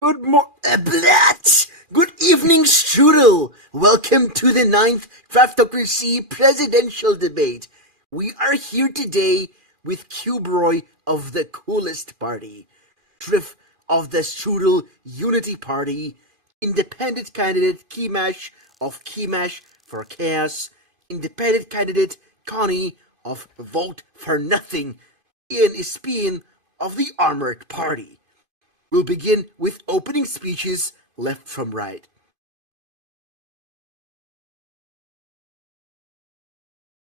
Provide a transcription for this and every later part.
Good evening, Strudel. Welcome to the 9th Craftocracy presidential debate. We are here today with Cuberoy of the Coolest Party, Trif of the Strudel Unity Party, independent candidate Keymash of Keymash for Chaos, independent candidate Connie of Vote for Nothing, IanisPeein of the Armored Party. We'll begin with opening speeches left from right.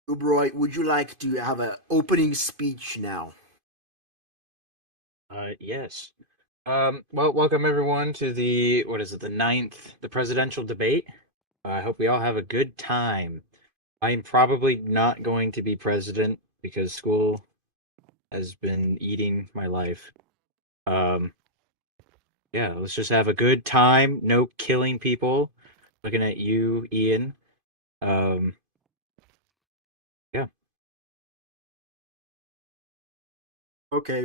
Cuberoy, would you like to have an opening speech now? Yes. Well, welcome everyone to the the presidential debate. I hope we all have a good time. I'm probably not going to be president because school has been eating my life. Um, yeah, let's just have a good time. No killing people. Looking at you, Ian. Um, yeah. Okay.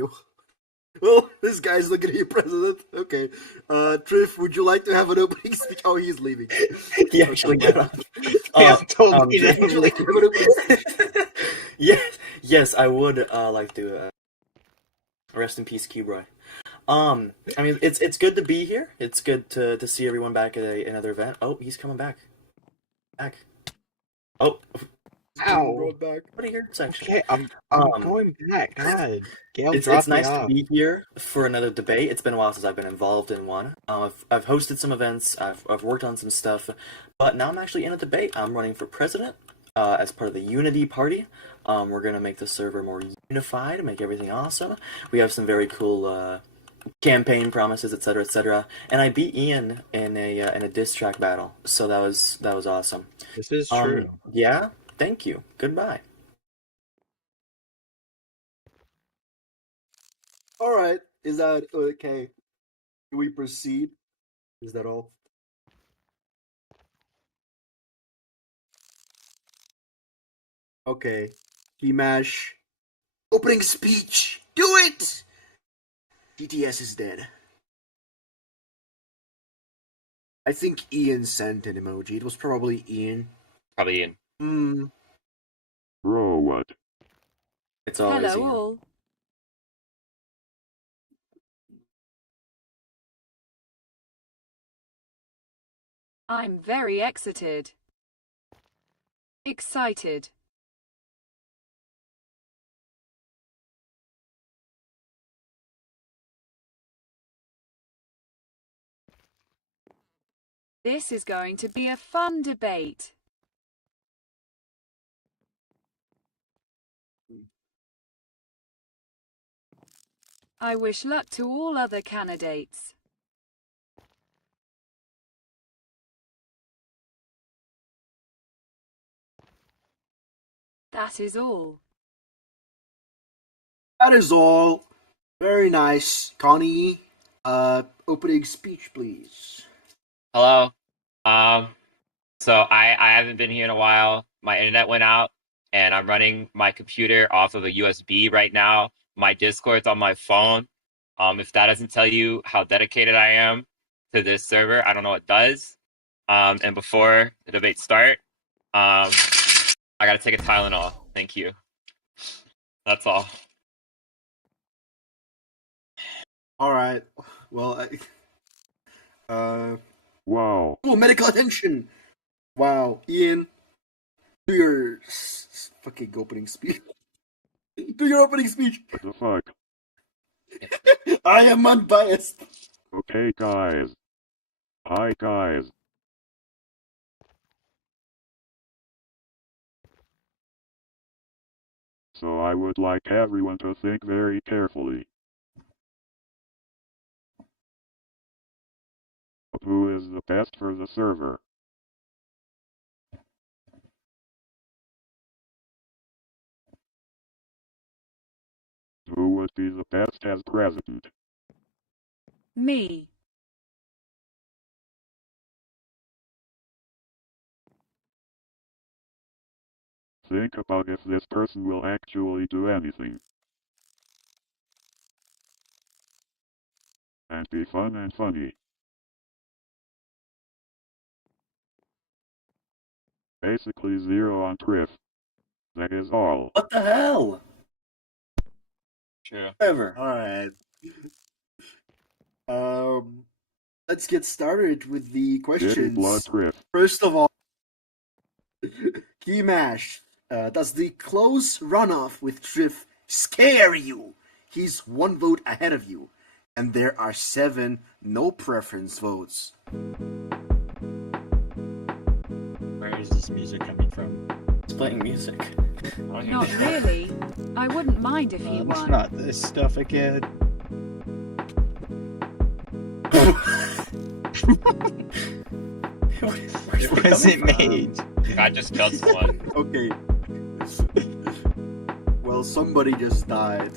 Well, this guy's looking at you, President. Okay. Trif, would you like to have an opening speech? Oh, he's leaving. He actually got up. Told me Trif, to would you like to have an opening speech? Yeah, yes, I would like to rest in peace, Cuberoy. I mean, it's good to be here. It's good to see everyone back at another event. Oh, he's coming back. Back. Oh, Ow. Back. what a weird section. Okay, I'm going back. God, Gail It's dropped me nice to off. be here for another debate. It's been a while since I've been involved in one. I've hosted some events. I've worked on some stuff, but now I'm actually in a debate. I'm running for president as part of the Unity Party. We're gonna make the server more unified, make everything awesome. We have some very cool campaign promises, etc., etc. And I beat Ian in a diss track battle, so that was awesome. This is true. Yeah. Thank you. Goodbye. All right. Is that okay? Can we proceed? Is that all? Okay. Keymash. Opening speech. Do it! GTS is dead. I think Ian sent an emoji. It was probably Ian. Probably Ian. Bro, what? It's always Hello Ian. all. I'm very excited. Excited. This is going to be a fun debate. I wish luck to all other candidates. That is all. That is all. Very nice. Connie, opening speech, please. Hello. So I haven't been here in a while. My internet went out, and I'm running my computer off of a USB right now. My Discord's on my phone. If that doesn't tell you how dedicated I am to this server, I don't know what does. And before the debate start, I gotta take a Tylenol. Thank you. That's all. All right. Well, Wow. oh, medical attention. Wow, Ian, do your fucking opening speech. Do your opening speech. What the fuck? I am unbiased. Okay, guys. Hi, guys. So I would like everyone to think very carefully. Who is the best for the server? Who would be the best as president? Me. Think about if this person will actually do anything. and be fun and funny. Basically 0 on Trif. That is all. What the hell? True. Whatever. Alright. Let's get started with the Diddy blood questions. Trif. First of all, Keymash, does the close runoff with Trif scare you? He's 1 vote ahead of you, and there are 7 no preference votes. Where is this music coming from? It's playing music. Not really. I wouldn't mind if he won. Not this stuff again. Where's Where is it made? I just killed someone. Okay. Well, somebody just died.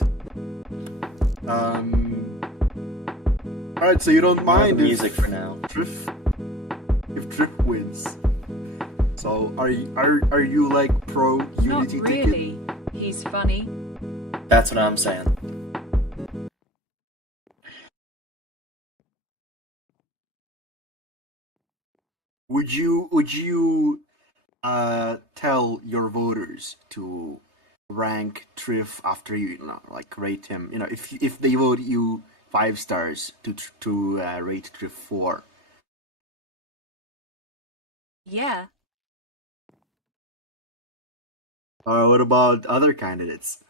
Alright, so you don't mind The music for now. if Trif wins. So are you like pro Not unity ticket? really. He's funny. That's what I'm saying. Would you tell your voters to rank Trif after like rate him? If they vote you 5 stars to rate Trif 4. Yeah. What about other candidates?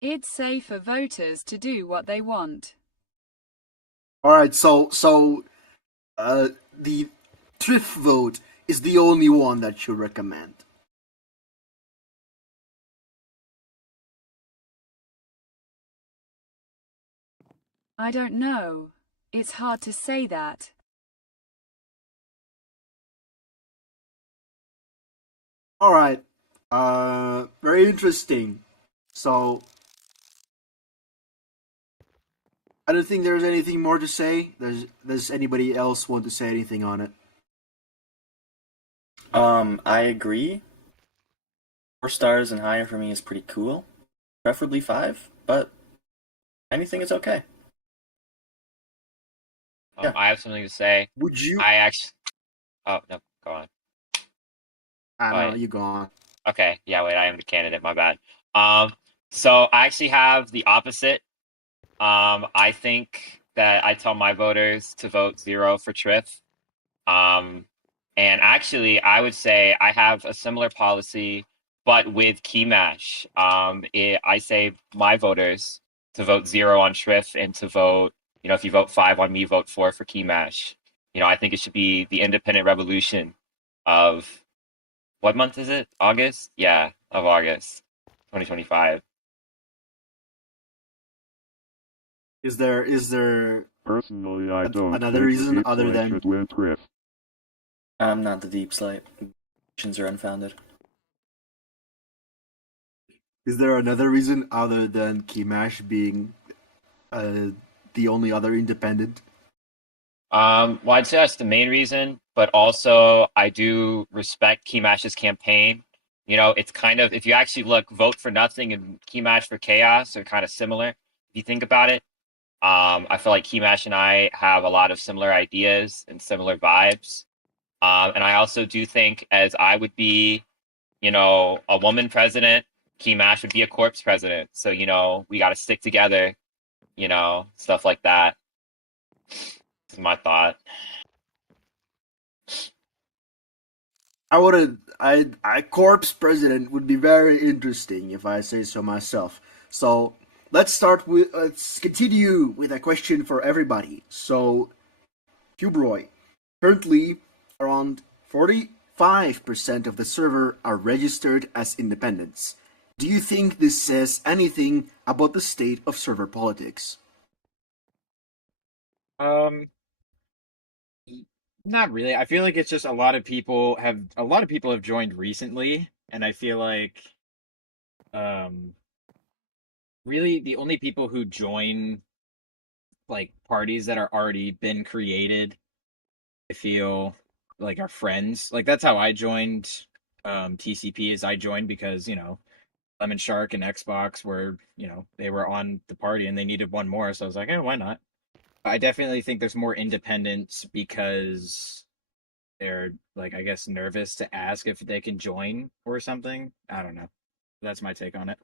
It's safe for voters to do what they want. All right, so the Trif vote is the only one that you recommend. I don't know. It's hard to say that. All right, very interesting. So I don't think there's anything more to say. Does anybody else want to say anything on it? I agree. 4 stars and higher for me is pretty cool. Preferably 5, but anything is okay. Yeah. I have something to say. Would you? Oh, no, go on. I don't know. Right. You go on. Okay, yeah, wait, I am the candidate, my bad. So I actually have the opposite. I think that I tell my voters to vote 0 for Trif. And actually, I would say I have a similar policy, but with Keymash. I say my voters to vote 0 on Trif and to vote, if you vote 5 on me, vote 4 for Keymash. I think it should be the independent revolution of, what month is it? August? Yeah, of August 2025. Is there Personally, I don't another think reason Deep other Slate than- should win Trif. I'm not the deep slate. Actions are unfounded. Is there another reason other than Keymash being the only other independent? Well, I'd say that's the main reason, but also I do respect Keymash's campaign. It's kind of, if you actually look, Vote for Nothing and Keymash for Chaos are kind of similar, if you think about it. I feel like Keymash and I have a lot of similar ideas and similar vibes. And I also do think, as I would be, a woman president, Keymash would be a corpse president. So, we got to stick together, stuff like that. This is my thought. I corpse president would be very interesting if I say so myself. So let's continue with a question for everybody. So, Cuberoy, currently around 45% of the server are registered as independents. Do you think this says anything about the state of server politics? Not really. I feel like it's just a lot of people have joined recently, and I feel like really the only people who join like parties that are already been created, I feel like our friends. Like that's how I joined TCP. Is I joined because Lemon Shark and Xbox were they were on the party and they needed one more, so I was like, why not? I definitely think there's more independence because they're like I guess nervous to ask if they can join or something. I don't know. That's my take on it.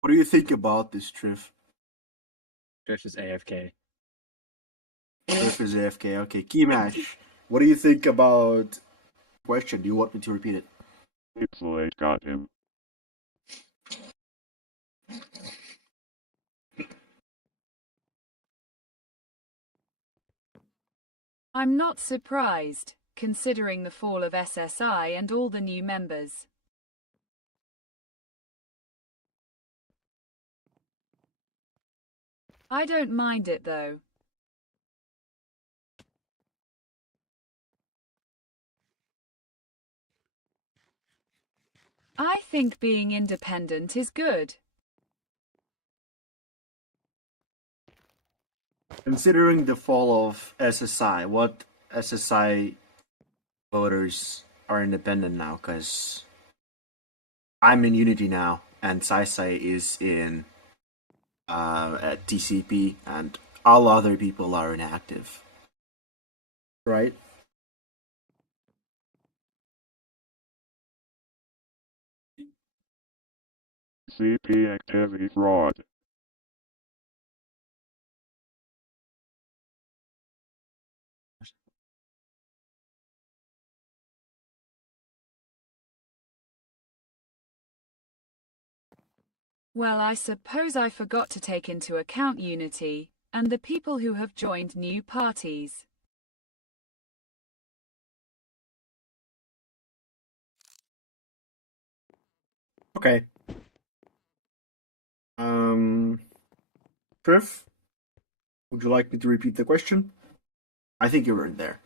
What do you think about this, Trif? Drift is AFK. Trif is AFK. Okay, Keymash, what do you think about the question? Do you want me to repeat it? Pixelate got him. I'm not surprised, considering the fall of SSI and all the new members. I don't mind it though. I think being independent is good. Considering the fall of SSI, what SSI voters are independent now? Because I'm in Unity now, and Saisai is in at TCP, and all other people are inactive. Right? CP activity fraud. Well, I suppose I forgot to take into account Unity and the people who have joined new parties. Okay. Trif, would you like me to repeat the question? I think you weren't there.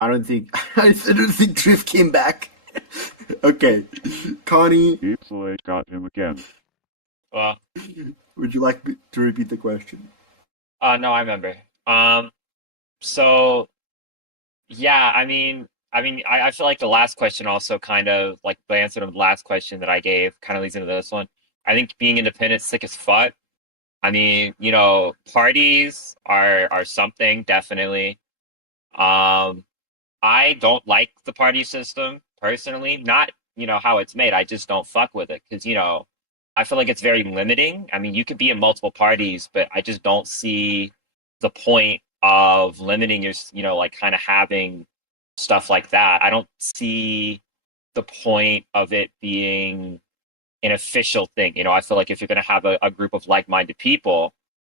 I don't think Trif came back. Okay, Connie, Pixelate got him again. Well, would you like me to repeat the question? no, I remember. So yeah, I feel like the last question also kind of like the answer to the last question that I gave kind of leads into this one. I think being independent is sick as fuck. I mean, parties are something definitely. I don't like the party system personally. Not, how it's made. I just don't fuck with it because, I feel like it's very limiting. I mean, you could be in multiple parties, but I just don't see the point of limiting your, like kind of having stuff like that. I don't see the point of it being an official thing. I feel like if you're going to have a group of like-minded people,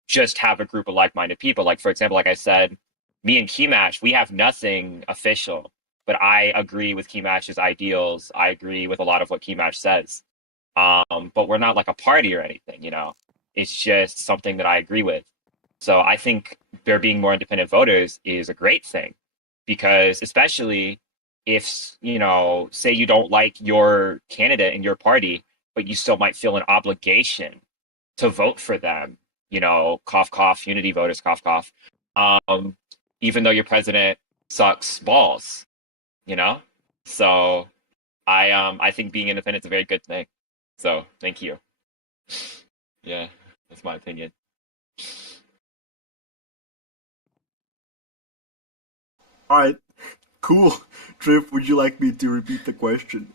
just have a group of like-minded people. Like, for example, like I said, me and Keymash, we have nothing official, but I agree with Keymash's ideals. I agree with a lot of what Keymash says. But we're not like a party or anything, It's just something that I agree with. So I think there being more independent voters is a great thing because especially if, say you don't like your candidate in your party, but you still might feel an obligation to vote for them, cough, cough, unity voters, cough, cough. Even though your president sucks balls, So I think being independent is a very good thing. So thank you. Yeah, that's my opinion. All right, cool. Trif, would you like me to repeat the question?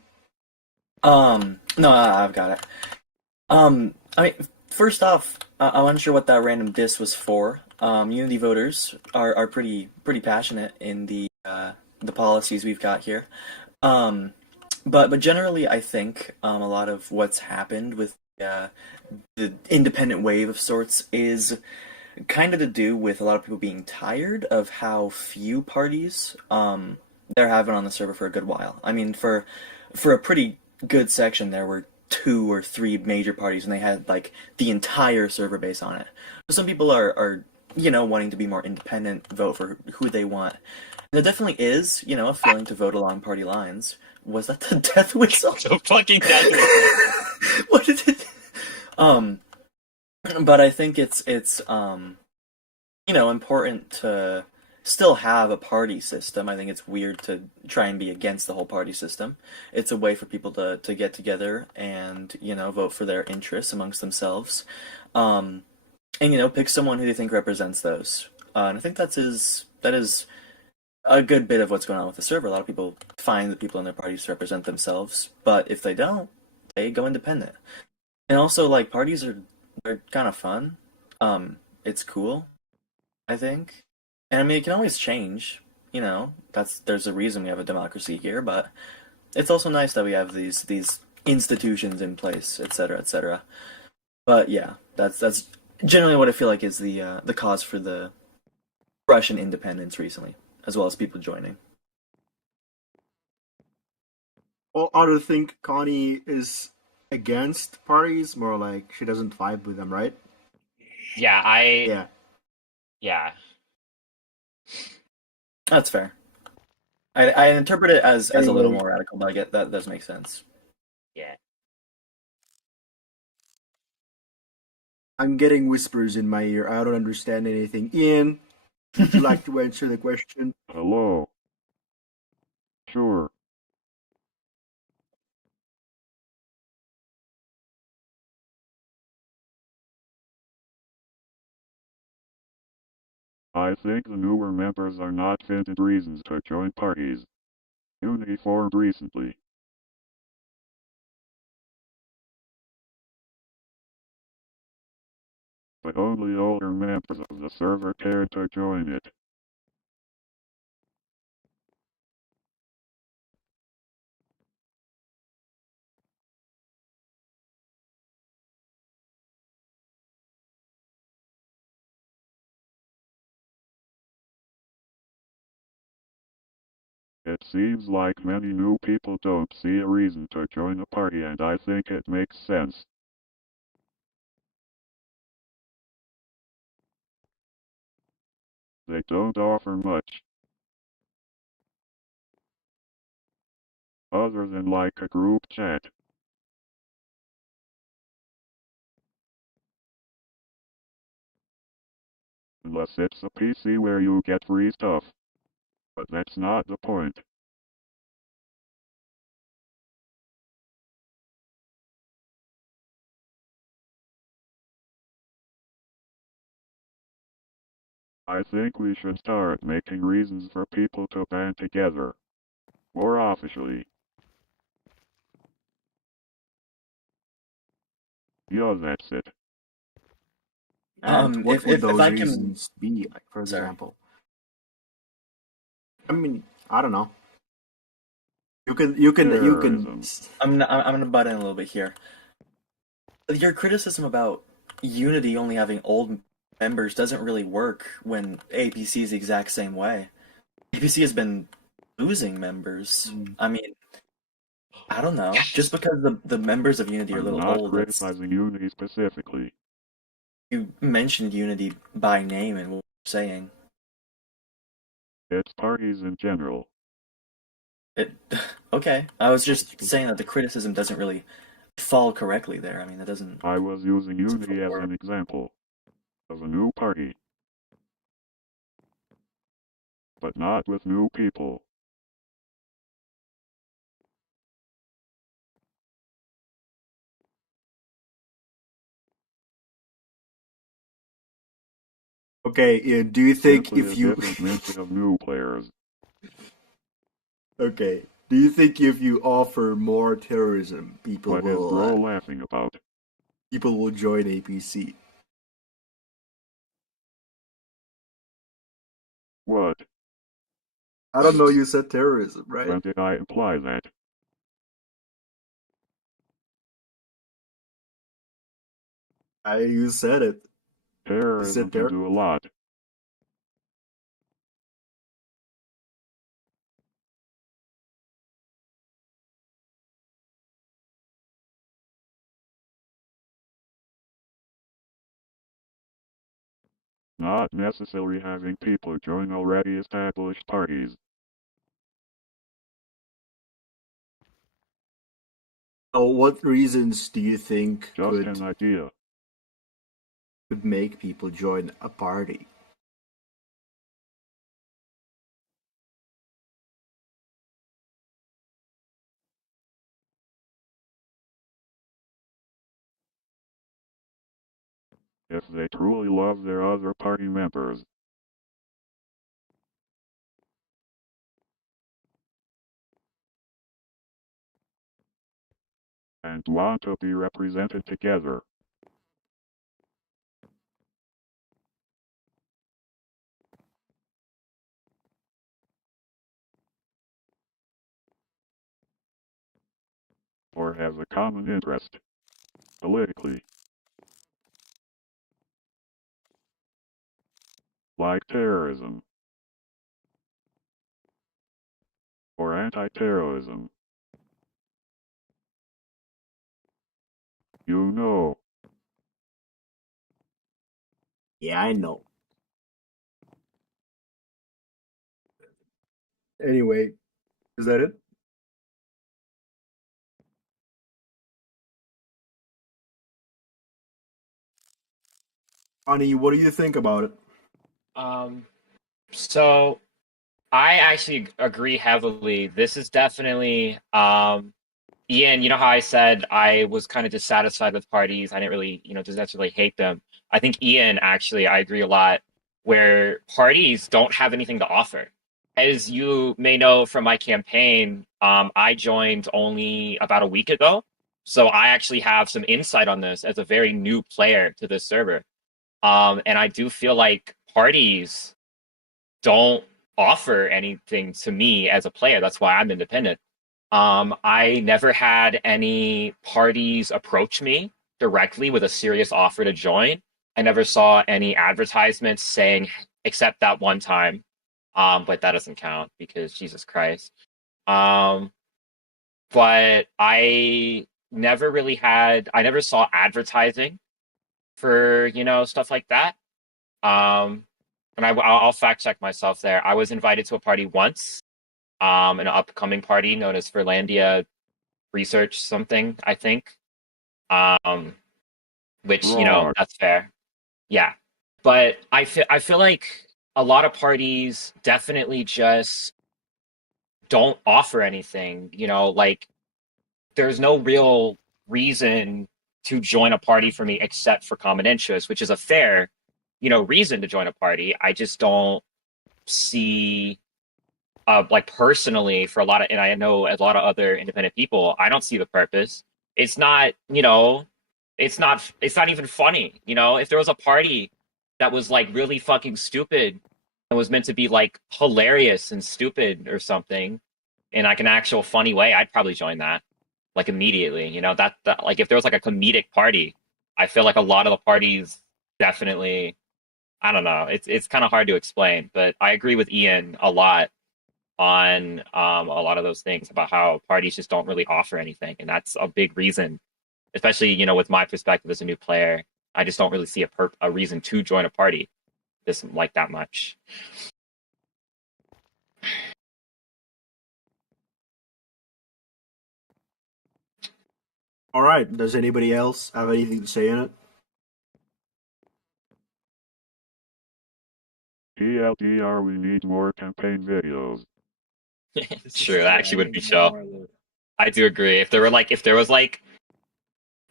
No, I've got it. I mean, first off, I'm unsure what that random diss was for. Unity voters are pretty passionate in the policies we've got here. But generally, I think a lot of what's happened with the independent wave of sorts is kind of to do with a lot of people being tired of how few parties they're having on the server for a good while. I mean, for a pretty good section, there were 2 or 3 major parties, and they had like the entire server base on it. So some people are wanting to be more independent, vote for who they want. And there definitely is, a feeling to vote along party lines. Was that the death whistle? So fucking death whistle. What is it? But I think it's important to still have a party system. I think it's weird to try and be against the whole party system. It's a way for people to get together and, vote for their interests amongst themselves. Um, and, pick someone who they think represents those. And I think that is a good bit of what's going on with the server. A lot of people find that people in their parties represent themselves, but if they don't, they go independent. And also, like, parties they're kind of fun. It's cool, I think. And I mean, it can always change. There's a reason we have a democracy here, but it's also nice that we have these institutions in place, etc., etc. But yeah, that's generally what I feel like is the cause for the Russian independence recently, as well as people joining. Well, I don't think Connie is against parties, more like she doesn't vibe with them, right? Yeah, Yeah. yeah. That's fair. I interpret it as a little Anyway. more radical, but I get that does make sense. Yeah. I'm getting whispers in my ear. I don't understand anything. Ian, would you like to answer the question? Hello. Sure. I think the newer members are not fitted reasons to join parties. Unity formed recently. But only older members of the server cared to join it. It seems like many new people don't see a reason to join a party, and I think it makes sense. They don't offer much, other than like a group chat. Unless it's a PC where you get free stuff. But that's not the point. I think we should start making reasons for people to band together. More officially. Yeah, that's it. And what would If those I can, reasons be, like, for sorry. example? I mean, I don't know. You can. Terrorism. I'm gonna butt in a little bit here. Your criticism about Unity only having old members doesn't really work when APC is the exact same way. APC has been losing members. I mean, I don't know. Just because the members of Unity are a I'm little not old, criticizing Unity specifically. you mentioned Unity by name and what you're saying. It's parties in general. It okay. I was just saying that the criticism doesn't really fall correctly there. I mean, that doesn't I was using doesn't Unity as work. an example of a new party, but not with new people. Okay, Ian, do you think Simply if a you. different mix of new players. Okay, do you think if you offer more terrorism, What is bro laughing about? people will join APC? What? I don't know. You said terrorism, right? When did I imply that? You said it. You Terrorism said can do a lot. Not necessarily having people join already established parties. So, what reasons do you think Just could an idea. would make people join a party. If they truly love their other party members. And want to be represented together. Or have a common interest. Politically. Like terrorism. Or anti-terrorism. You know. Yeah, I know. Anyway, is that it? Connie, what do you think about it? So I actually agree heavily. This is definitely Ian, you know how I said I was kind of dissatisfied with parties. I didn't really, just necessarily hate them. I think Ian, actually, I agree a lot, where parties don't have anything to offer. As you may know from my campaign, I joined only about a week ago. So I actually have some insight on this as a very new player to this server. And I do feel like parties don't offer anything to me as a player. That's why I'm independent. I never had any parties approach me directly with a serious offer to join. I never saw any advertisements saying, except that one time. But that doesn't count because Jesus Christ. But I never saw advertising for, stuff like that. And I'll fact check myself there. I was invited to a party once, an upcoming party known as Furlandia Research something, I think. Which, Right. that's fair. Yeah. But I feel like a lot of parties definitely just don't offer anything, like there's no real reason to join a party for me except for common interest, which is a fair, reason to join a party. I just don't see like personally for a lot of, and I know a lot of other independent people, I don't see the purpose. It's not, it's not even funny. If there was a party that was like really fucking stupid and was meant to be like hilarious and stupid or something in like an actual funny way, I'd probably join that like immediately. That like if there was like a comedic party, I feel like a lot of the parties definitely, I don't know. It's kind of hard to explain, but I agree with Ian a lot on a lot of those things about how parties just don't really offer anything, and that's a big reason. Especially, with my perspective as a new player, I just don't really see a reason to join a party this like that much. All right. Does anybody else have anything to say in it? TLDR, we need more campaign videos. True, that actually would be chill. I do agree. If there was like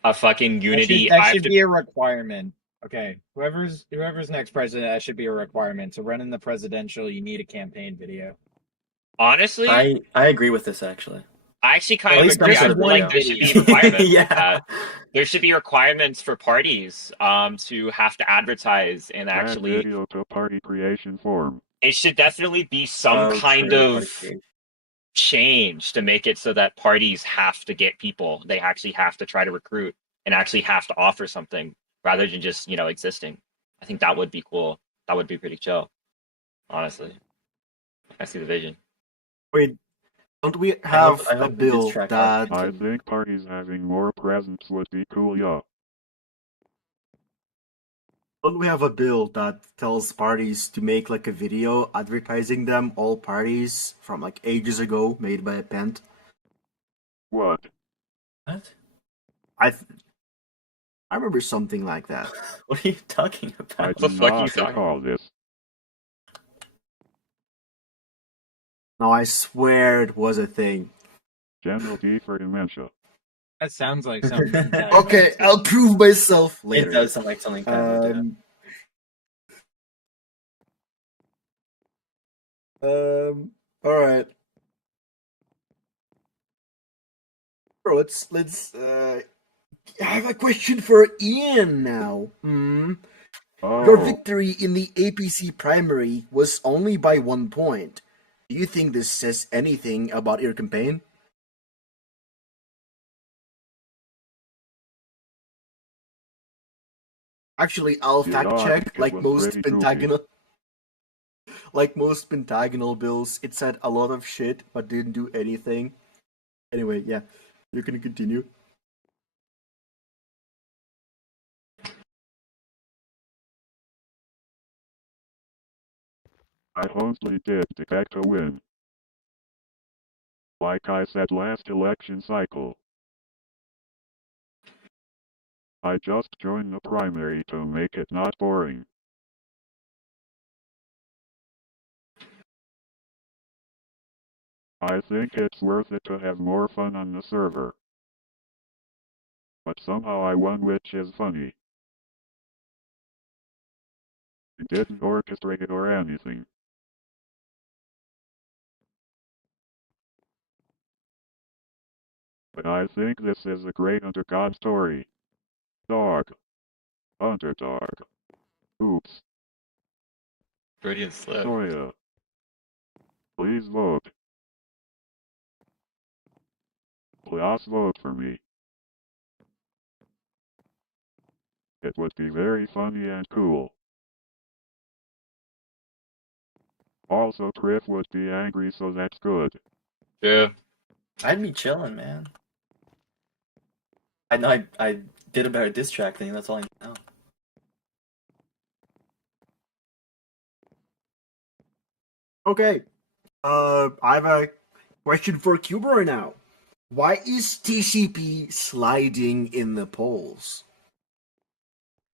a fucking unity, That should be a requirement. Okay, whoever's next president, that should be a requirement. To run in the presidential, you need a campaign video. Honestly, I agree with this actually. I actually kind At of least agree. some I sort of feel like video. there should be requirements. Yeah. There should be requirements for parties to have to advertise and Add actually. video to party creation form. It should definitely be some kind of change to make it so that parties have to get people. They actually have to try to recruit and actually have to offer something rather than just existing. I think that would be cool. That would be pretty chill. Honestly, I see the vision. Wait, don't we have I hope a it gets bill tracked that? off. I think parties having more presents would be cool, yeah. Don't we have a bill that tells parties to make like a video advertising them, all parties from like ages ago, made by a Pent? What? What? I th- I remember something like that. What are you talking I about? do the fuck you not talking recall this. No, I swear it was a thing. General D for dementia. That sounds like something. Okay, I'll prove myself It later. does sound like something Ted would do. All right. Bro, let's I have a question for Ian now. Your Oh, victory in the APC primary was only by 1 point. Do you think this says anything about your campaign? Actually, I'll yeah, fact I check. think it was pretty goofy. Like most pentagonal bills, it said a lot of shit but didn't do anything. Anyway, yeah, you can continue. I mostly did expect to win. Like I said last election cycle. I just joined the primary to make it not boring. I think it's worth it to have more fun on the server. But somehow I won, which is funny. It didn't orchestrate it or anything. But I think this is a great underdog story. Dog. Underdog. Oops. Freudian slip. Soya. Please vote. Please vote for me. It would be very funny and cool. Also, Trif would be angry, so that's good. Yeah. I'd be chilling, man. I know I did a better diss track than you, that's all I know. Okay, I have a question for Cuberoy now. Why is TCP sliding in the polls?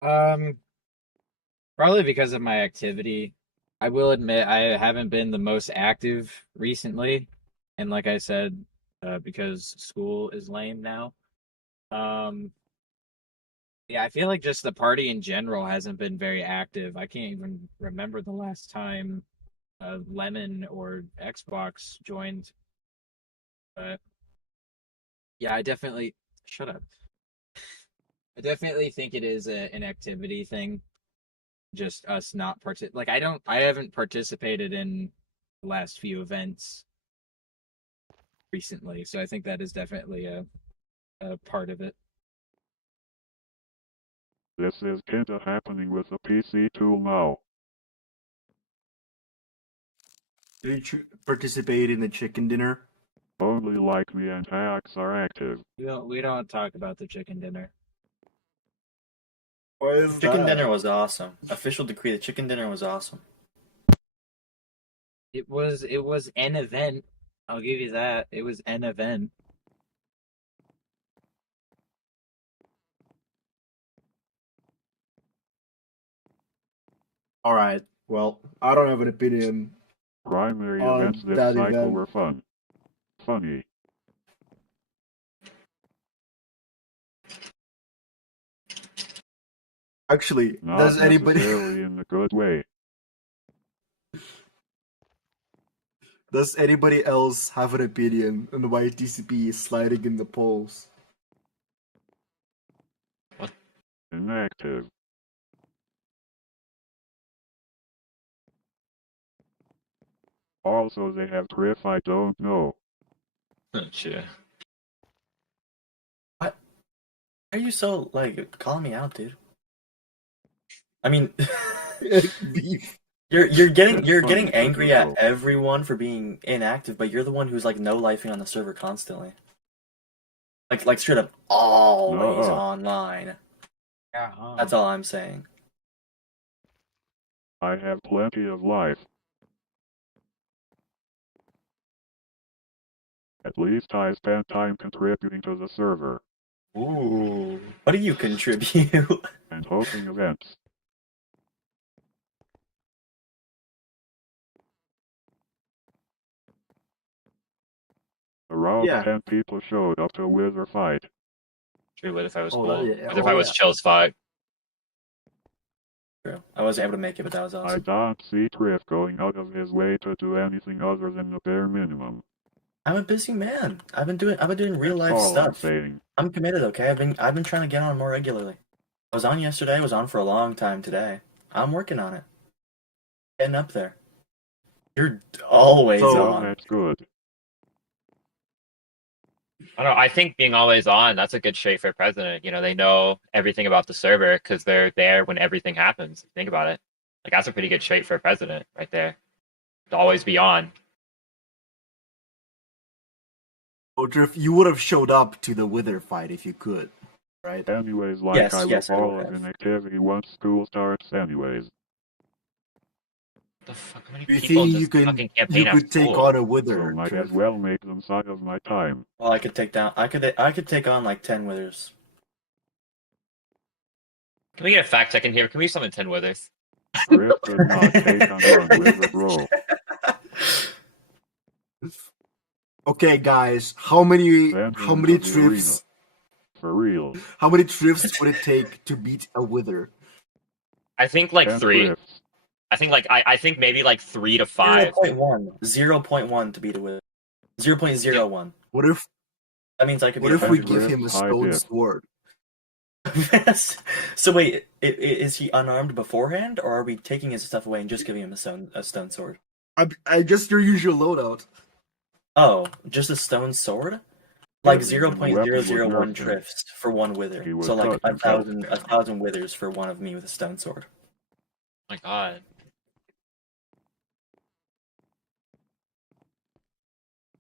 Probably because of my activity. I will admit I haven't been the most active recently, and like I said, because school is lame now. Yeah, I feel like just the party in general hasn't been very active. I can't even remember the last time Lemon or Xbox joined. But yeah, I definitely shut up. I definitely think it is an activity thing. Just us not like I haven't participated in the last few events recently, so I think that is definitely a part of it. This is kinda happening with the PC tool now. Did you participate in the chicken dinner? Only like me and hacks are active. We don't talk about the chicken dinner. Why is Chicken that? dinner was awesome. Official decree, the chicken dinner was awesome. It was an event. I'll give you that. It was an event. All right. Well, I don't have an opinion. Primary On events this that cycle event. were fun. Funny. Actually, Not does anybody necessarily in a good way. does anybody else have an opinion on why TCP is sliding in the polls? Inactive. Also, they have Trif I don't know. Yeah. What? Why are you so, like, calling me out, dude? I mean, Beef. you're getting That's you're funny, getting angry doesn't at it, everyone for being inactive, but you're the one who's like no-lifing on the server constantly. Like straight up always Nuh-uh. online. Yeah. That's all I'm saying. I have plenty of life. At least I spend time contributing to the server. Ooh. What do you contribute? and hosting events. Around Yeah. 10 people showed up to a wizard fight. True, what if I was Oh, cool? yeah. What if Oh, I was yeah. Chill's fight? True. I wasn't able to make it, but that was I awesome. don't see Trif going out of his way to do anything other than the bare minimum. I'm a busy man. I've been doing real That's life all I'm stuff. saying. I'm committed, okay? I've been trying to get on more regularly. I was on yesterday, I was on for a long time today. I'm working on it. Getting up there. You're always So- Well, on. that's good. I don't know. I think being always on, that's a good trait for a president. You know, they know everything about the server because they're there when everything happens. Think about it. Like, that's a pretty good trait for a president right there. To always be on. Oh, Trif, you would have showed up to the wither fight if you could, right? Anyways, like Yes, I will yes, I will follow have. in activity once school starts anyways. The fuck? How many Do you people think just you can fucking campaign you at could take school? on a So wither, might Trif? as well make them side of my time. Well, I could take on like 10 withers. Can we get a fact check in here? Can we summon 10 withers? Trif could not take on one wizard bro. Okay, guys, how many Send him into the arena. Trifs? For real. How many Trifs would it take to beat a wither? I think like 10 3. Trifs. I think maybe like 3 to 5. 0.1. 0.1 to beat a wither. 0.01. What if That means I could be what if we 100 give him a High stone diff. sword? So wait, is he unarmed beforehand, or are we taking his stuff away and just giving him a stone sword? I just your usual loadout. Oh, just a stone sword? Like Yeah, and the weapon was 0.001 nerfed. drifts for one wither. He was So like cut himself. a thousand withers for one of me with a stone sword. Oh my god.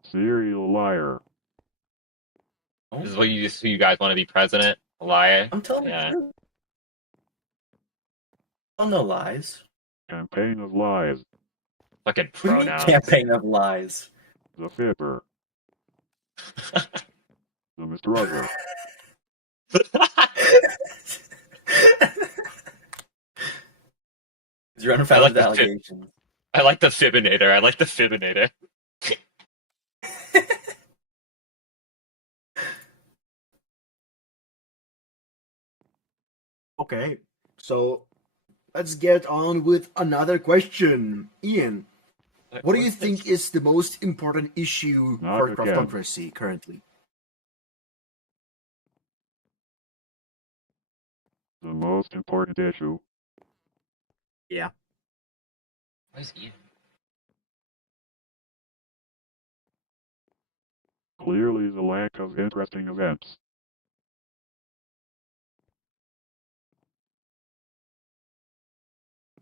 Serial liar. This is what you guys want to be president? A liar? I'm telling Yeah. the truth. Tell no lies. Campaign of lies. Fucking What do you mean pronouns. campaign of lies? The Fipper. The Mistrugger. You're I unfounded like the allegations. I like the Fibinator. I like the Fibinator. Okay, so let's get on with another question. Ian, what do you think is the most important issue Not for again. craftocracy currently? The most important issue. Yeah. Where's Ian? Clearly the lack of interesting events.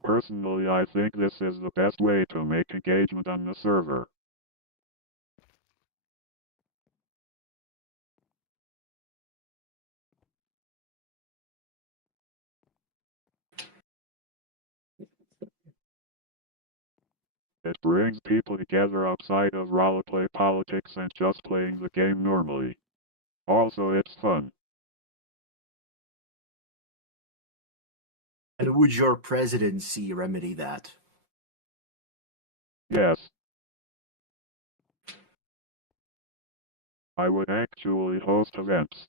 Personally, I think this is the best way to make engagement on the server. It brings people together outside of roleplay politics and just playing the game normally. Also, it's fun. And would your presidency remedy that? Yes. I would actually host events.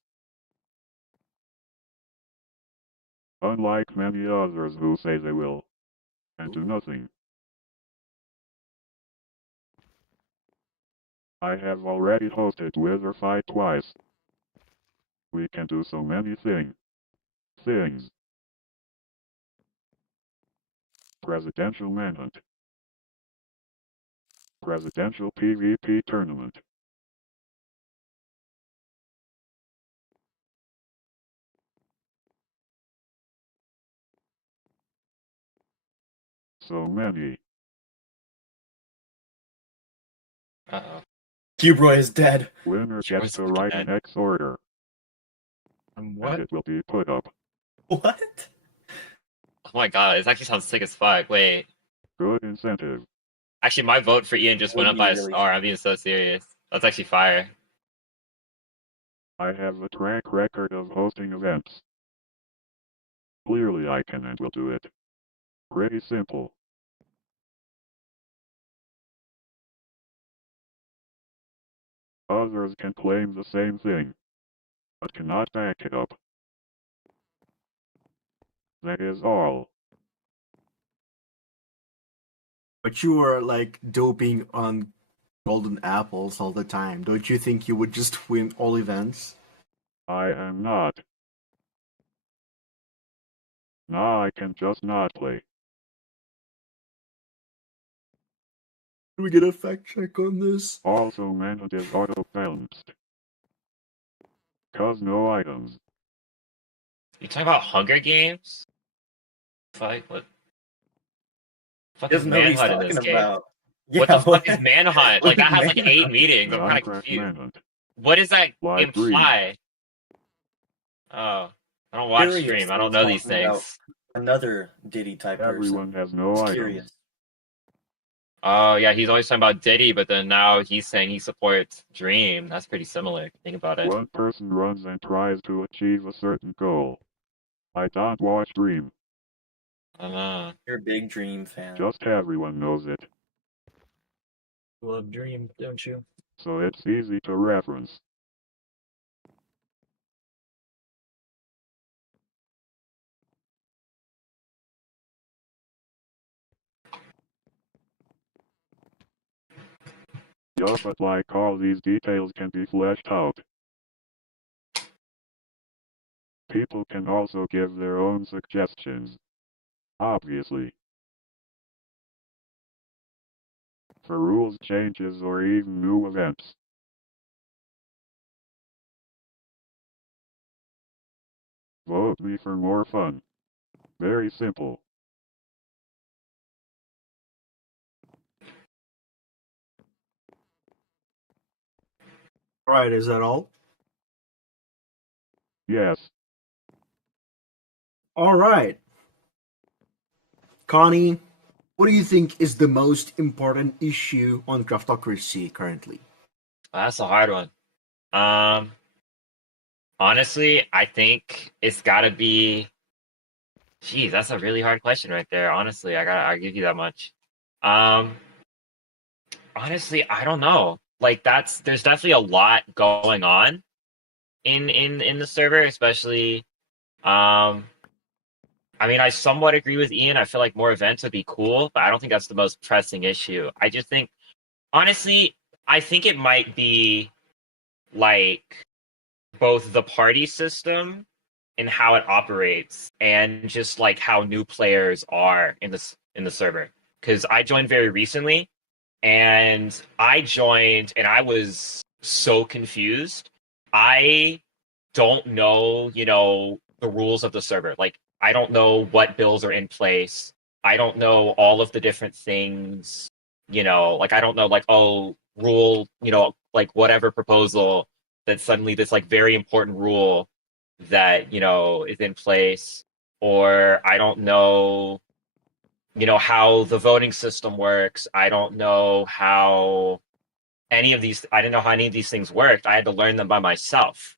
Unlike many others who say they will, and do nothing. I have already hosted Wither Fight twice. We can do so many things. Presidential Manhunt. Presidential PvP Tournament. So many. Uh-oh. Cuberoy is dead. Winner Sure gets is to fucking write dead. an X order, And and what? it will be put up. What? Oh my god, it actually sounds sick as fuck. Wait. Good incentive. Actually, my vote for Ian just went Would up be by a really star. I'm being so serious. That's actually fire. I have a track record of hosting events. Clearly I can and will do it. Pretty simple. Others can claim the same thing, but cannot back it up. That is all. But you are like doping on golden apples all the time. Don't you think you would just win all events? I am not. Now I can just not play. Can we get a fact check on this? Also Manhunt is auto-balanced. Cause no items. You talking about Hunger Games? Fuck, what? Fuck is Doesn't know what he's Manhunt in talking this game? about. What the Yeah, fuck is Manhunt? Like, that has like 8 Manhunt? meetings. I'm kind of Minecraft confused. Manhunt. What does that Live Dream. imply? Oh, I don't watch Curious stream. I that don't he's know these talking about things. Another Diddy type person. Everyone has no Just items. curious. Oh, yeah, he's always talking about Diddy, but then now he's saying he supports Dream. That's pretty similar. Think about it. One person runs and tries to achieve a certain goal. I don't watch Dream. I don't know. You're a big Dream fan. Just everyone knows it, Love Dream, don't you? so it's easy to reference. Yeah, but like all these details can be fleshed out. People can also give their own suggestions. Obviously. For rules changes or even new events. Vote me for more fun. Very simple. Alright, is that all? Yes. Alright. Connie, what do you think is the most important issue on Craftocracy currently? That's a hard one. Honestly, I think it's gotta be. Geez, that's a really hard question right there. Honestly, I'll give you that much. Um, honestly, I don't know. Like there's definitely a lot going on in the server, especially. I mean, I somewhat agree with Ian. I feel like more events would be cool, but I don't think that's the most pressing issue. I just think, honestly, I think it might be like both the party system and how it operates, and just like how new players are in the server. Because I joined very recently, and I was so confused. I don't know, the rules of the server. Like, I don't know what bills are in place. I don't know all of the different things, like I don't know, like, oh, rule, like whatever proposal that suddenly this like very important rule that, is in place, or I don't know, how the voting system works. I don't know how I didn't know how any of these things worked. I had to learn them by myself.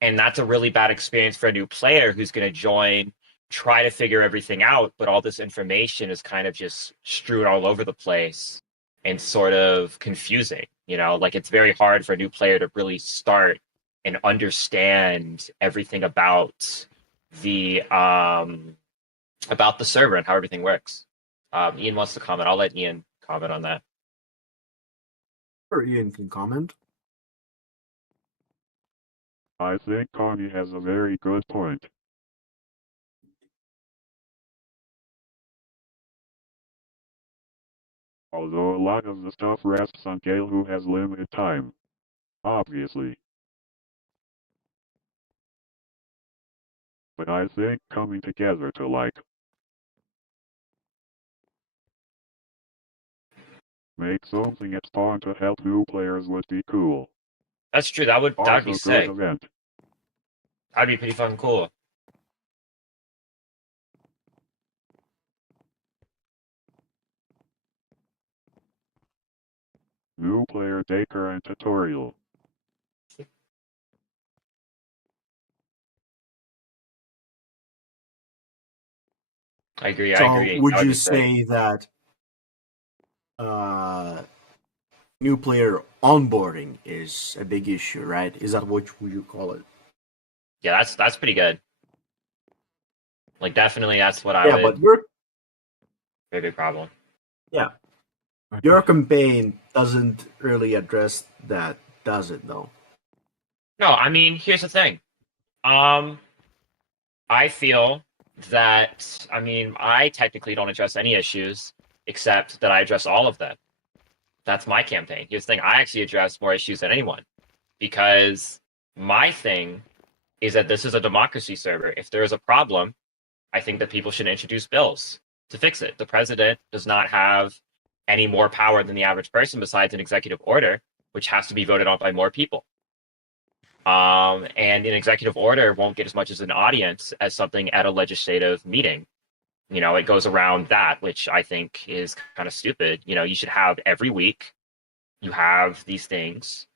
And that's a really bad experience for a new player who's going to join, try to figure everything out, but all this information is kind of just strewn all over the place and sort of confusing. Like it's very hard for a new player to really start and understand everything about the server and how everything works. Ian wants to comment. I'll let Ian comment on that. Or Ian can comment. I think Connie has a very good point. Although a lot of the stuff rests on Gale, who has limited time. Obviously. But I think coming together to make something at spawn to help new players would be cool. That's true. That'd be Also good sick. event. That'd be pretty fucking cool. New player daycare and tutorial. I agree. So I agree. would That you be great. say that new player onboarding is a big issue, right? Is that what would you call it? Yeah, that's pretty good. Like definitely, that's what I Yeah, would. but your Very big problem. your campaign doesn't really address that, does it? Though. No, I mean, here's the thing. I feel that I technically don't address any issues except that I address all of them. That's my campaign. Here's the thing: I actually address more issues than anyone because my thing is that this is a democracy server. If there is a problem, I think that people should introduce bills to fix it. The president does not have any more power than the average person besides an executive order, which has to be voted on by more people. And an executive order won't get as much as an audience as something at a legislative meeting. You know, it goes around that, which I think is kind of stupid. You know, you should have every week, you have these things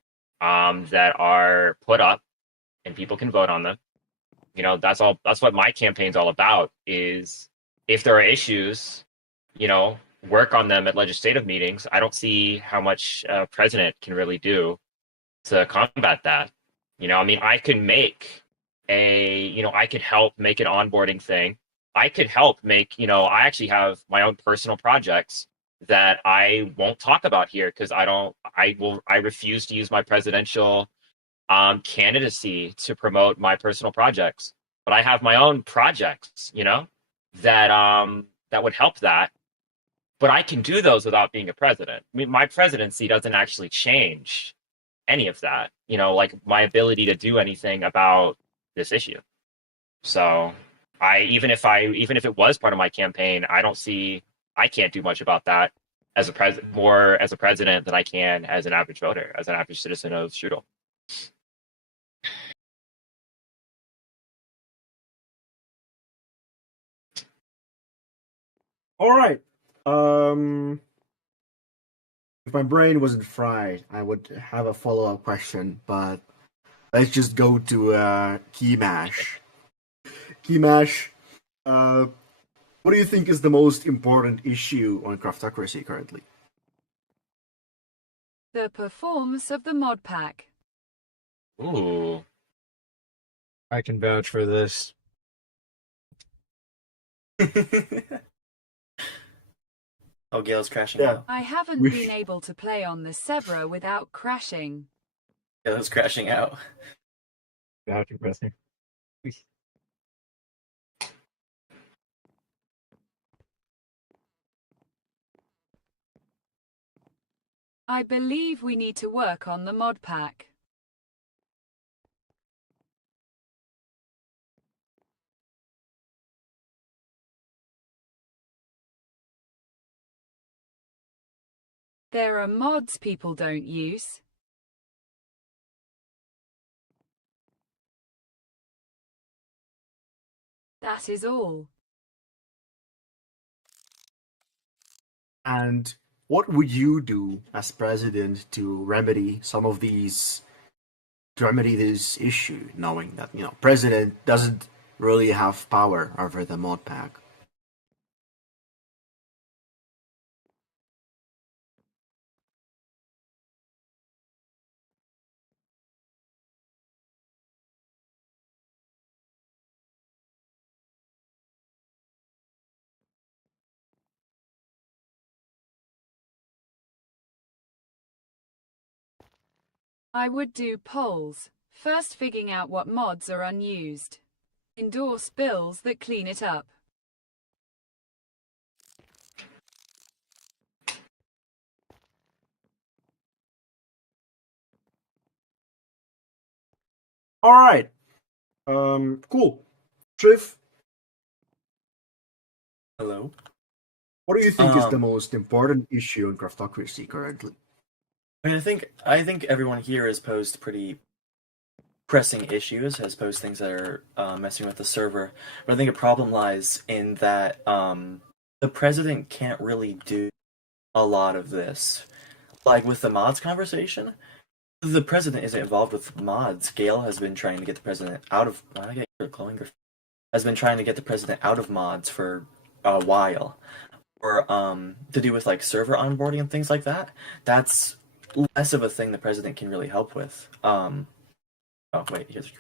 that are put up and people can vote on them. You know, that's all. That's what my campaign's all about. Is if there are issues, you know, work on them at legislative meetings. I don't see how much a president can really do to combat that. You know, I mean, I could make I could help make an onboarding thing. I could help make, I actually have my own personal projects that I won't talk about here because I refuse to use my presidential candidacy to promote my personal projects. But I have my own projects, that would help that. But I can do those without being a president. I mean, my presidency doesn't actually change any of that, like my ability to do anything about this issue. So even if it was part of my campaign, I can't do much about that as more as a president than I can as an average voter, as an average citizen of Strudel. All right. If my brain wasn't fried, I would have a follow-up question, but let's just go to Keymash. Keymash, what do you think is the most important issue on Craftocracy currently? The performance of the mod pack. Ooh. I can vouch for this. Oh, Gale's crashing out. I haven't been able to play on the Severa without crashing. Gale's crashing out. Vouching for this. I believe we need to work on the mod pack. There are mods people don't use. That is all. And what would you do as president to remedy this issue, knowing that, president doesn't really have power over the mod pack? I would do polls, first figuring out what mods are unused. Endorse bills that clean it up. All right. Cool. Trif, Hello. what do you think is the most important issue in Craftocracy currently? I mean, I think everyone here has posed pretty pressing issues, has posed things that are messing with the server. But I think a problem lies in that the president can't really do a lot of this. Like with the mods conversation, the president isn't involved with mods. Gale has been trying to get the president out of. Why did I get glowing? Has been trying to get the president out of mods for a while, or to do with like server onboarding and things like that, that's less of a thing the president can really help with. Oh wait, here's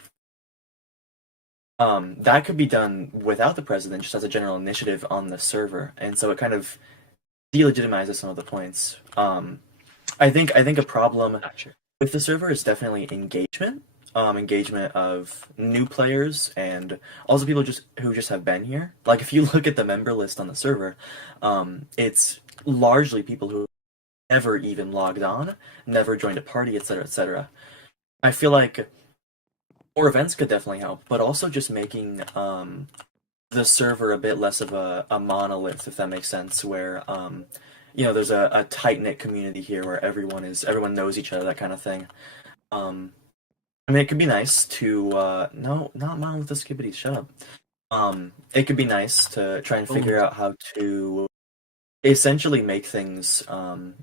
that could be done without the president, just as a general initiative on the server, and so it kind of delegitimizes some of the points. I think a problem with the server is definitely engagement. Engagement of new players and also people who just have been here. Like if you look at the member list on the server, it's largely people who never even logged on, never joined a party, etc., etc. I feel like more events could definitely help, but also just making the server a bit less of a monolith, if that makes sense, where there's a tight knit community here where everyone knows each other, that kind of thing. I mean, it could be nice to no, not monolith skibbity, shut up. It could be nice to try and figure out how to essentially make things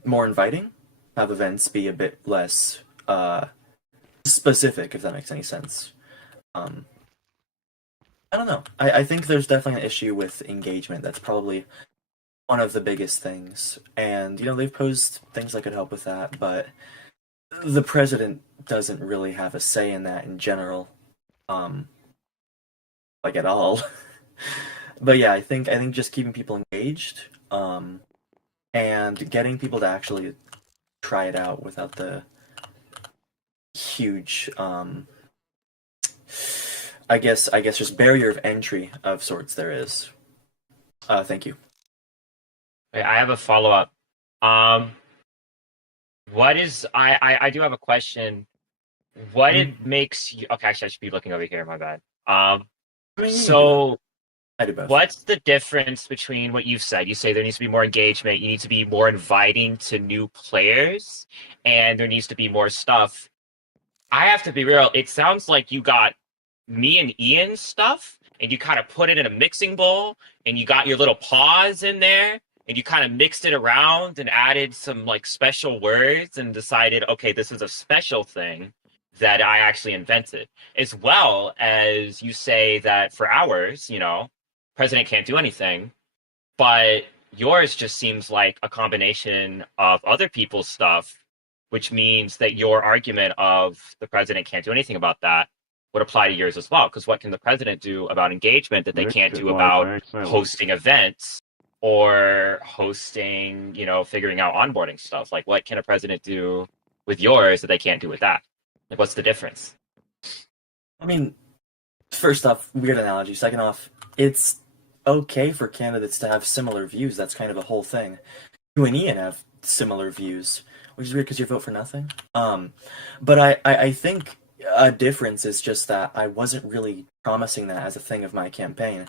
more inviting, have events be a bit less specific, if that makes any sense. I don't know. I think there's definitely an issue with engagement. That's probably one of the biggest things. And, they've posed things that could help with that, but the president doesn't really have a say in that in general. Like at all. But yeah, I think just keeping people engaged, and getting people to actually try it out without the huge I guess just barrier of entry of sorts there is. Thank you. I have a follow-up. What is I do have a question. What it makes you okay, actually I should be looking over here, my bad. So I do both. What's the difference between what you've said? You say there needs to be more engagement, you need to be more inviting to new players, and there needs to be more stuff. I have to be real, it sounds like you got me and Ian's stuff, and you kind of put it in a mixing bowl, and you got your little pause in there, and you kind of mixed it around and added some like special words and decided, okay, this is a special thing that I actually invented. As well as you say that for ours, president can't do anything, but yours just seems like a combination of other people's stuff, which means that your argument of the president can't do anything about that would apply to yours as well. Because what can the president do about engagement that they can't do about hosting events or hosting, figuring out onboarding stuff? Like, what can a president do with yours that they can't do with that? Like, what's the difference? I mean, first off, weird analogy. Second off, it's okay for candidates to have similar views. That's kind of a whole thing. You and Ian have similar views, which is weird because you vote for nothing. But I think a difference is just that I wasn't really promising that as a thing of my campaign.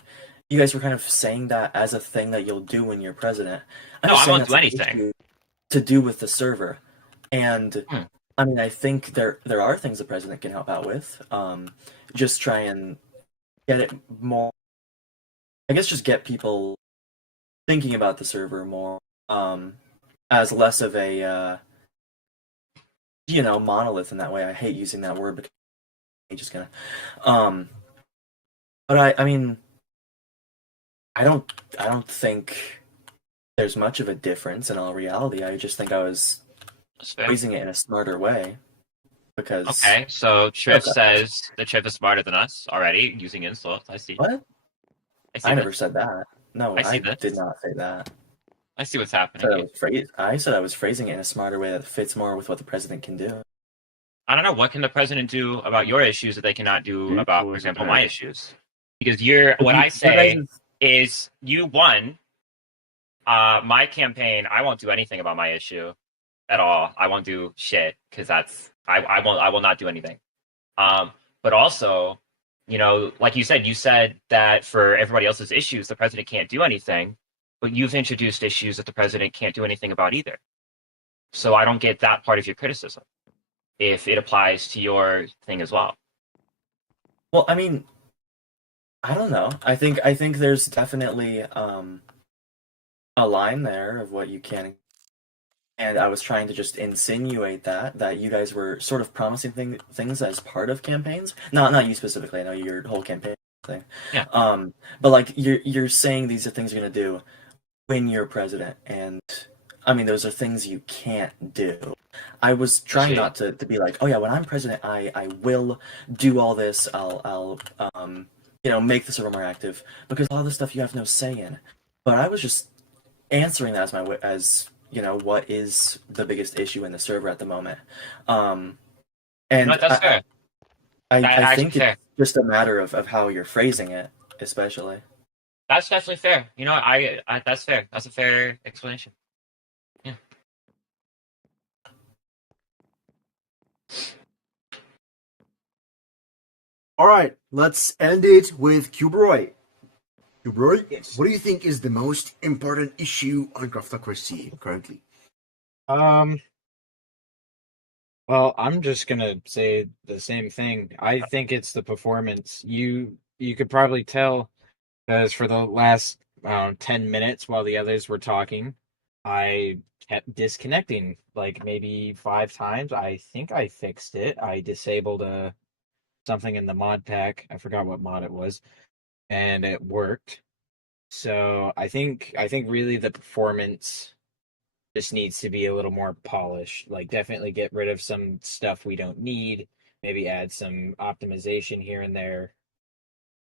You guys were kind of saying that as a thing that you'll do when you're president. No, I won't do anything to do with the server. And I mean, I think there are things the president can help out with. Just try and get it more. I guess just get people thinking about the server more, as less of a monolith in that way. I hate using that word because I'm just gonna. But I mean, I don't think there's much of a difference in all reality. I just think I was phrasing it in a smarter way. Because okay, so Trif says that Trif is smarter than us already using insults. I see. What? I never said that. No, I did not say that. I see what's happening. I said I was phrasing it in a smarter way that fits more with what the president can do. I don't know. What can the president do about your issues that they cannot do about, for example, my issues? Because what I say is you won my campaign. I won't do anything about my issue at all. I won't do shit because I will not do anything. But also, like you said that for everybody else's issues, the president can't do anything, but you've introduced issues that the president can't do anything about either. So I don't get that part of your criticism, if it applies to your thing as well. Well, I mean, I don't know. I think there's definitely a line there of what you can. And I was trying to just insinuate that you guys were sort of promising things as part of campaigns. Not you specifically. I know your whole campaign thing. Yeah. But like you're saying these are things you're gonna do when you're president, and I mean those are things you can't do. I was trying not to be like, oh yeah, when I'm president, I will do all this. I'll make the server more active because all this stuff you have no say in. But I was just answering that as what is the biggest issue in the server at the moment. And No, that's fair. I think fair. it's just a matter of how you're phrasing it, especially. That's definitely fair. You know, I that's fair. That's a fair explanation. Yeah. All right, let's end it with Cuberoy. Cuberoy, Yes. what do you think is the most important issue on Craftocracy currently? Well, I'm just gonna say the same thing. I think it's the performance. You could probably tell because for the last 10 minutes while the others were talking, I kept disconnecting like maybe 5 times. I think I fixed it. I disabled something in the mod pack. I forgot what mod it was, and it worked. So I think really the performance just needs to be a little more polished. Like definitely get rid of some stuff we don't need, maybe add some optimization here and there.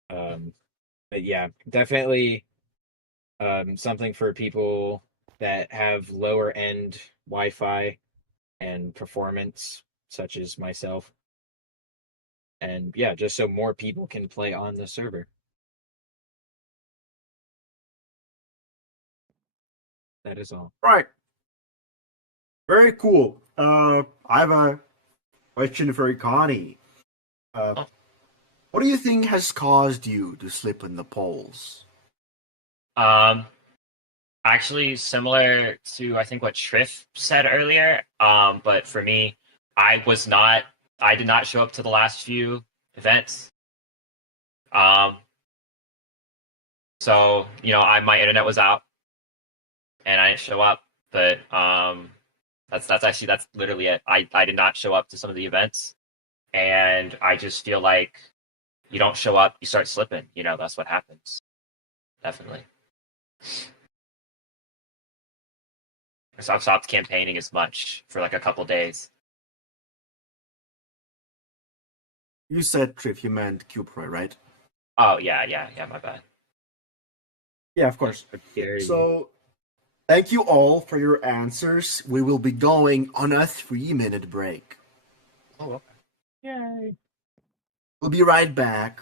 But yeah, definitely something for people that have lower end Wi-Fi and performance, such as myself. And yeah, just so more people can play on the server. That is all. Right. Very cool. I have a question for Connie. What do you think has caused you to slip in the polls? Actually similar to I think what Trif said earlier. But for me, I did not show up to the last few events. So, my internet was out and I didn't show up, but that's literally it. I did not show up to some of the events, and I just feel like you don't show up, you start slipping. That's what happens. Definitely. So I've stopped campaigning as much for like a couple days. You said Trif, you meant Cuberoy, right? Oh yeah, my bad. Yeah, of course. So, thank you all for your answers. We will be going on a 3-minute break. Oh, okay. Yay. We'll be right back.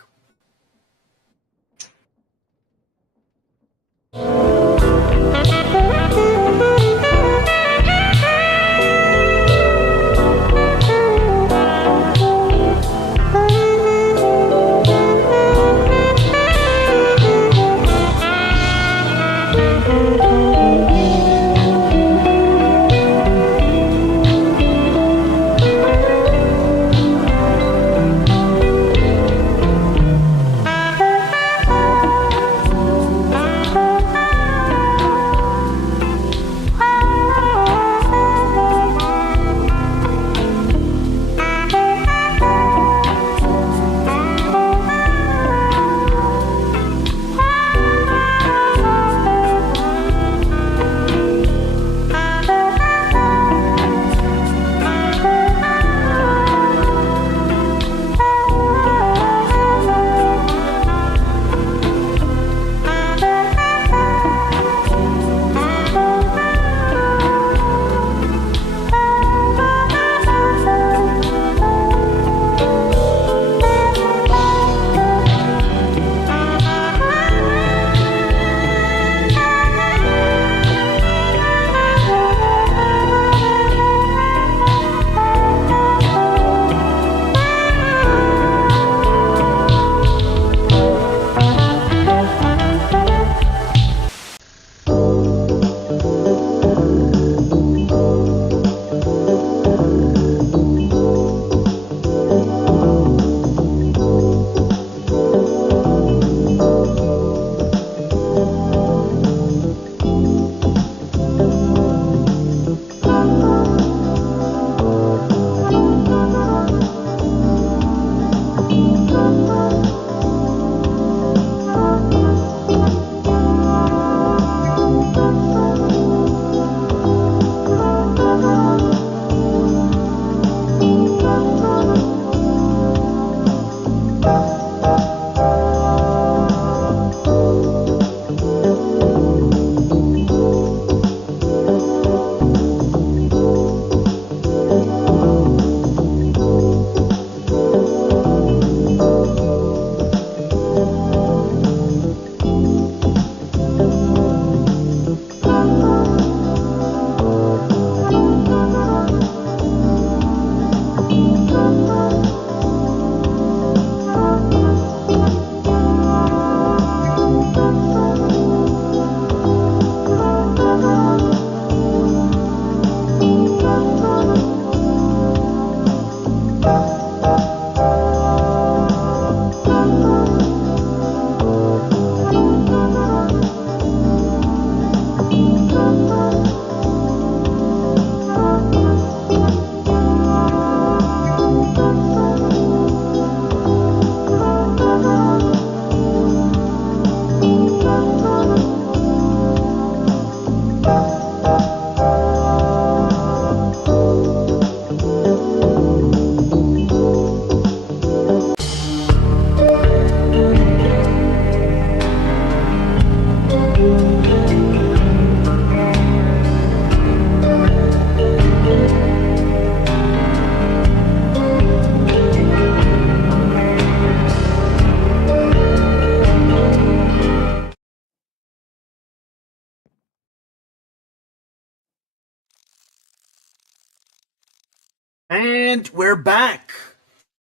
And we're back.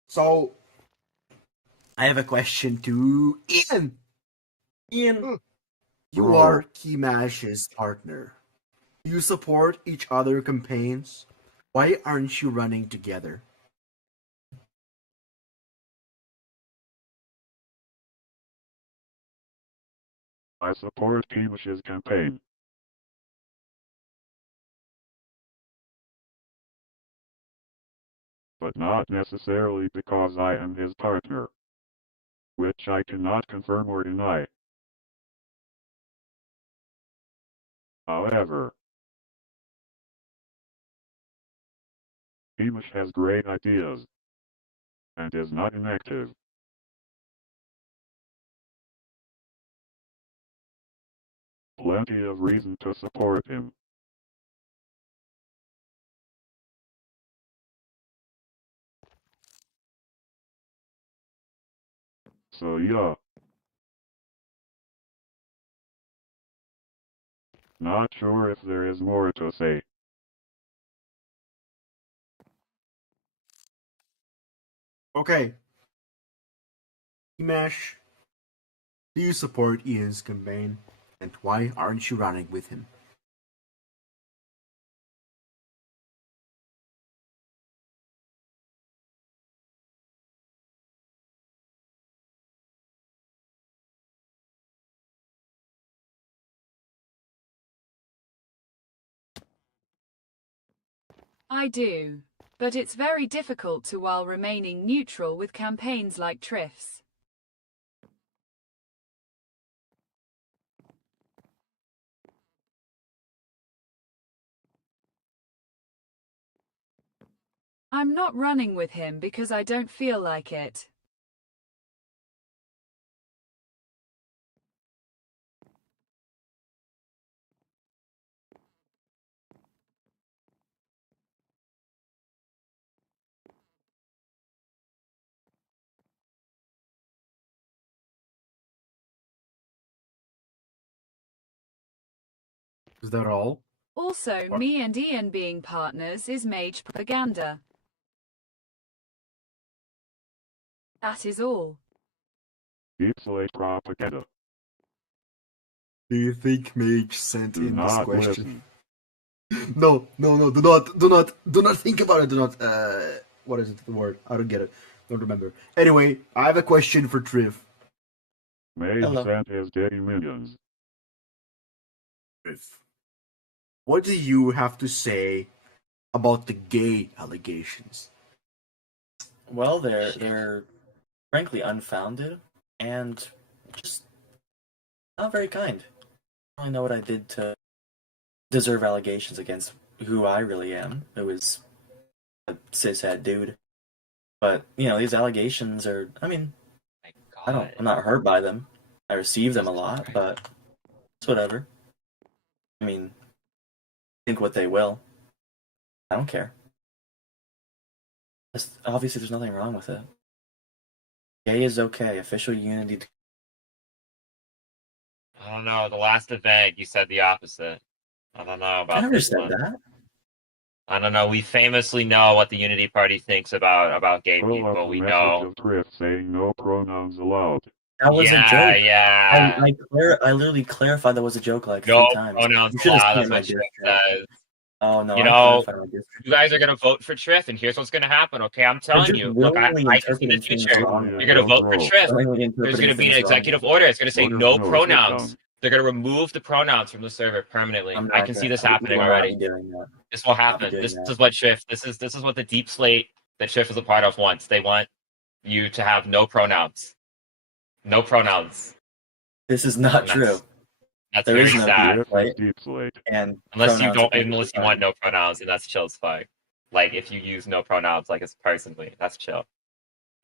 So, I have a question to Ian. Ian, you Bro. are Keymash's partner. Do you support each other campaigns? Why aren't you running together? I support Keymash's campaign. But not necessarily because I am his partner, which I cannot confirm or deny. However, Keymash has great ideas and is not inactive. Plenty of reason to support him. So yeah. Not sure if there is more to say. Okay. Keymash, do you support Ian's campaign? And why aren't you running with him? I do. But it's very difficult to while remaining neutral with campaigns like Trif's. I'm not running with him because I don't feel like it. Is that all? Also, What? me and Ian being partners is mage propaganda. That is all. Deep slate propaganda. Do you think Mage sent Do in this not question? listen. No, do not think about it. Do not, what is it, the word? I don't get it. Don't remember. Anyway, I have a question for Trif. Mage Hello. sent his dating minions. Trif, what do you have to say about the gay allegations? Well, they're frankly unfounded and just not very kind. I don't really know what I did to deserve allegations against who I really am, who is a cishet dude. But these allegations are. I mean, I'm not hurt by them. I receive them a lot, but it's whatever. I mean, think what they will. I don't care. Obviously, there's nothing wrong with it. Gay is okay. Official unity. I don't know. The last event, you said the opposite. I don't know about I never this said one. that. I don't know. We famously know what the Unity Party thinks about gay Pull up people. the We message know. of Trif saying no pronouns allowed. That was a Yeah, joke. yeah. I literally clarified that was a joke like No 3 times. pronouns You should have allowed. seen That's my what diss Trif track. says. Oh no, You I know, clarified my diss track. You guys are gonna vote for Trif, and here's what's gonna happen. Okay, I'm telling just you. Look, I willingly can see the interpreting things future. wrongly. You're gonna vote for Trif. Willingly There's interpreting gonna be an things executive wrongly. order. It's gonna say What if no no is pronouns. done? They're gonna remove the pronouns from the server permanently. I'm I not can see gonna- this we happening will not already. be doing that. This will Not be happen. doing This that. is what Trif. This is what the deep slate that Trif is a part of wants. They want you to have no pronouns. No pronouns. This is not And true. That's There very is no sad. deep Trif is deep slate. And Unless you pronouns are unless you perfectly want fine. no pronouns, and that's chill as fuck. Like if you use no pronouns, like as personally, that's chill.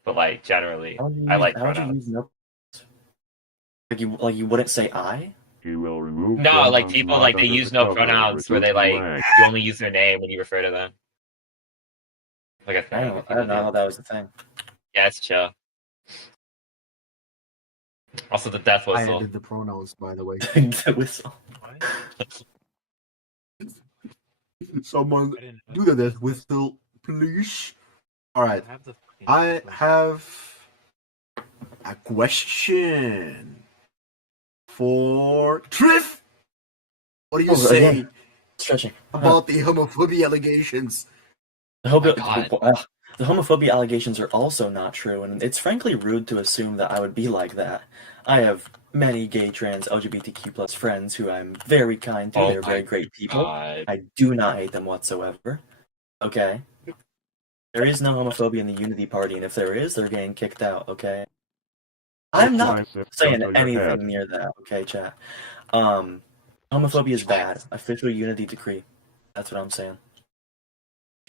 But like generally, I like How would you pronouns. use no? Like you wouldn't say I? He will remove No, like pronouns people not like they under use the no cover of pronouns where they reducing like lag. you only use their name when you refer to them. Like a thing. I that don't people know do. that was the thing. Yeah, it's chill. Also, the death I whistle. added the pronouns, by the way. The whistle. Someone do the death whistle please. All right. have the fucking I question. have a question for Trif. What do you say Again, stretching. about the homophobia allegations? The homophobia allegations are also not true, and it's frankly rude to assume that I would be like that. I have many gay, trans, LGBTQ plus friends who I'm very kind to. Oh They're my very great people. God. I do not hate them whatsoever. Okay? There is no homophobia in the Unity Party, and if there is, they're getting kicked out, okay? I'm not Twice it's saying under your anything head. near that, okay, chat? Homophobia is bad. Official Unity decree. That's what I'm saying.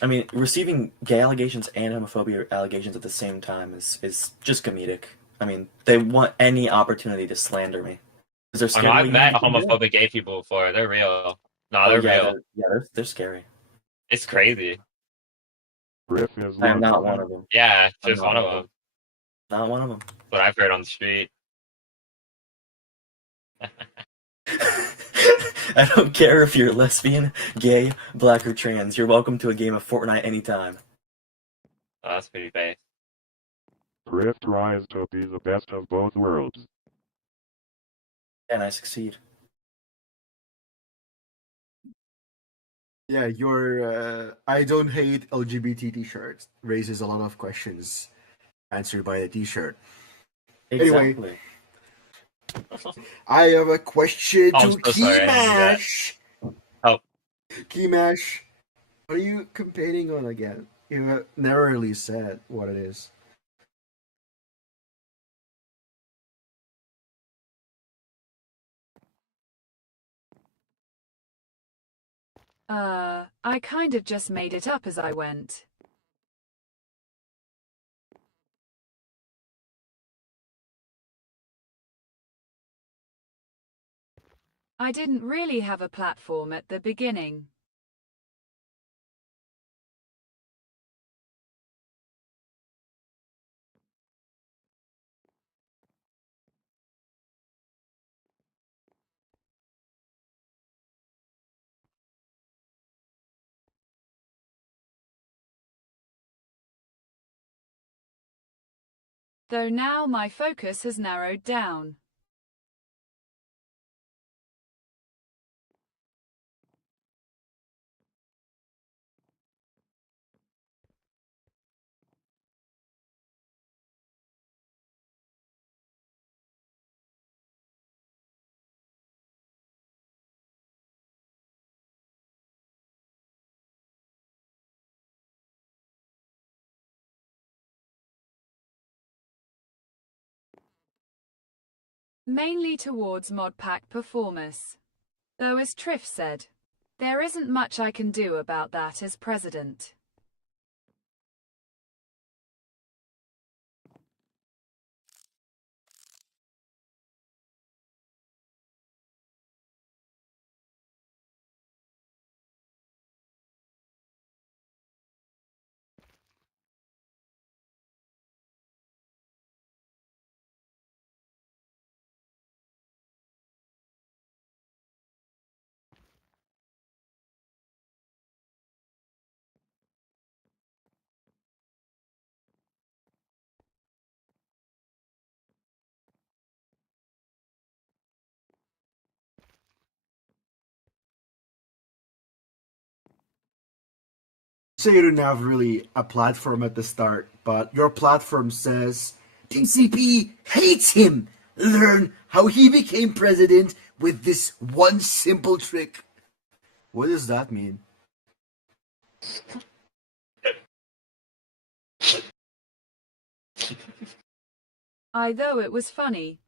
I mean, receiving gay allegations and homophobia allegations at the same time is just comedic. I mean, they want any opportunity to slander me. Is there I know, scary? I've met homophobic gay people before. They're real. Nah, they're real. They're scary. It's crazy. Griff is I am not London. one of them. Yeah, I'm just not one of them. Not one of them. What I've heard on the street. I don't care if you're lesbian, gay, black, or trans. You're welcome to a game of Fortnite anytime. Oh, that's pretty base. Griff tries to be the best of both worlds. And I succeed. Yeah, your I don't hate LGBT t-shirt raises a lot of questions answered by the t-shirt. Exactly. Anyway, I have a question Oh, to I'm so sorry, I didn't do that. Keymash. Oh. Keymash, what are you campaigning on again? You never really said what it is. I kind of just made it up as I went. I didn't really have a platform at the beginning. Though now my focus has narrowed down. Mainly towards mod pack performance. Though as Trif said, there isn't much I can do about that as president. So you don't have really a platform at the start, but your platform says TCP hates him. Learn how he became president with this one simple trick. What does that mean? Though it was funny.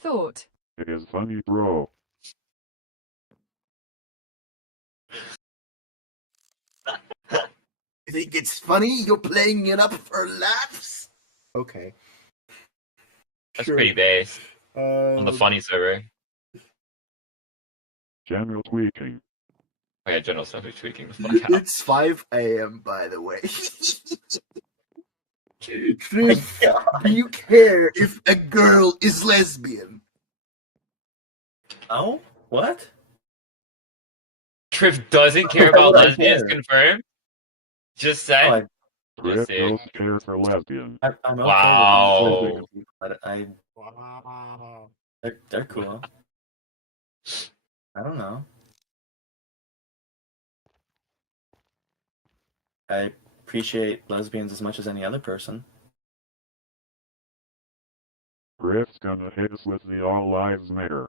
Thought. It is funny, bro. You think it's funny? You're playing it up for laughs? Okay. That's pretty base. On the funny server. General tweaking. Oh yeah, General Stuff is tweaking the fuck out. It's 5 a.m., by the way. Trif, do you care if a girl is lesbian? Oh? What? Trif doesn't care Why about would I lesbians care? confirmed? Just Oh, say. Trif see. don't care for lesbians. I'm okay Wow. with lesbian people. They're cool. I don't know. I appreciate lesbians as much as any other person. Trif's gonna hit us with the All Lives Matter.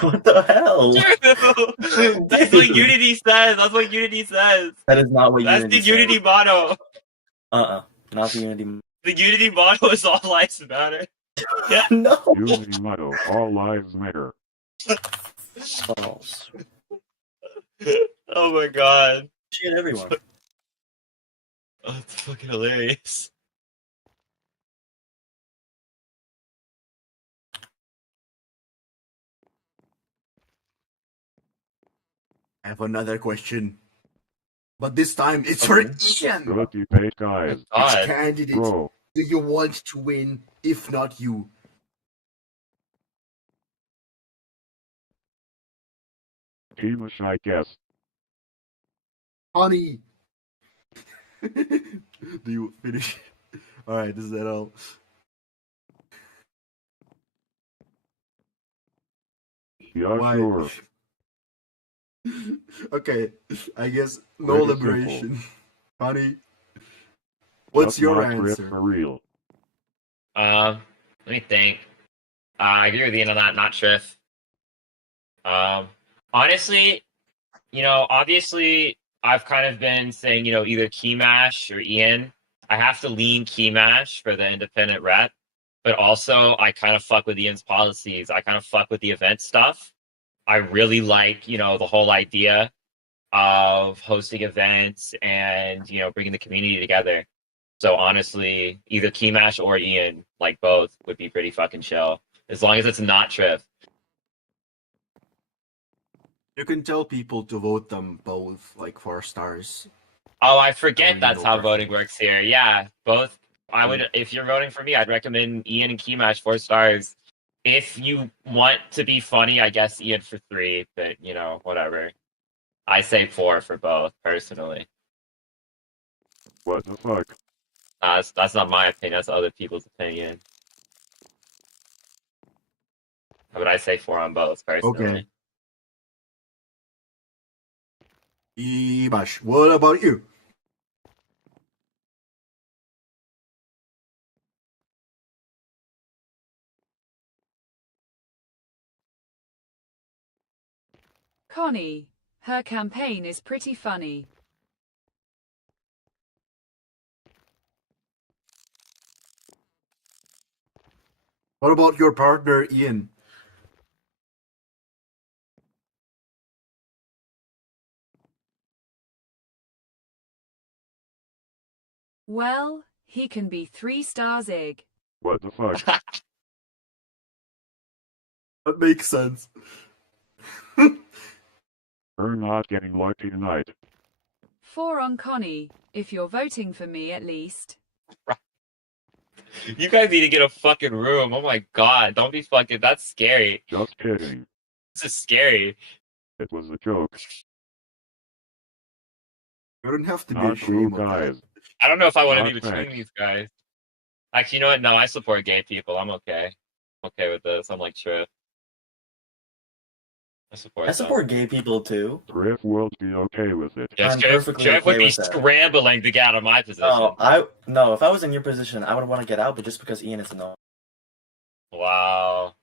What the hell? True. That's what Dude. Unity says. That's what Unity says. That is not what That's Unity the Unity says. motto. Not the Unity. The Unity motto is all lives matter. Yeah. No. Unity motto, All Lives Matter. False. Oh my god. Appreciate everyone. Oh, that's fucking hilarious. I have another question. But this time it's for Ian. Good debate, guys. Which God. candidate Bro, do you want to win, if not you? Keymash, I guess. Connie. Do you finish? Alright, is that all? Yeah, Why? sure. Okay, I guess no Pretty liberation. Honey, what's Just your not Trif answer? for real. Let me think. I agree with Ian on that, not Trif. Honestly, obviously, I've kind of been saying, either Keymash or Ian. I have to lean Keymash for the independent rep, but also I kind of fuck with Ian's policies. I kind of fuck with the event stuff. I really like, the whole idea of hosting events and, bringing the community together. So honestly, either Keymash or Ian, like both, would be pretty fucking chill. As long as it's not Trif. You can tell people to vote them both, like 4 stars. Oh, I forget Really that's no how voting preference. works here. Yeah, both. I would, if you're voting for me, I'd recommend Ian and Keymatch 4 stars. If you want to be funny, I guess Ian for 3, but whatever. I say 4 for both, personally. What the fuck? That's not my opinion. That's other people's opinion. But I say 4 on both, personally. Okay. Ibash, what about you? Connie. Her campaign is pretty funny. What about your partner, Ian? Well, he can be 3 stars ig. What the fuck? That makes sense. We're not getting lucky tonight. 4 on Connie, if you're voting for me at least. You guys need to get a fucking room. Oh my god, don't be fucking. That's scary. Just kidding. This is scary. It was a joke. You don't have to be Not true, ashamed of that. guys. I don't know if I want to Not be between facts. these guys. Actually, you know what? No, I support gay people. I'm okay. I'm okay with this. I'm like Trif. I support I them. support gay people too. Trif will be okay with it. Yes, I'm Trif perfectly would okay be with that. scrambling to get out of my position. No, if I was in your position, I would want to get out, but just because Ian is no. Wow.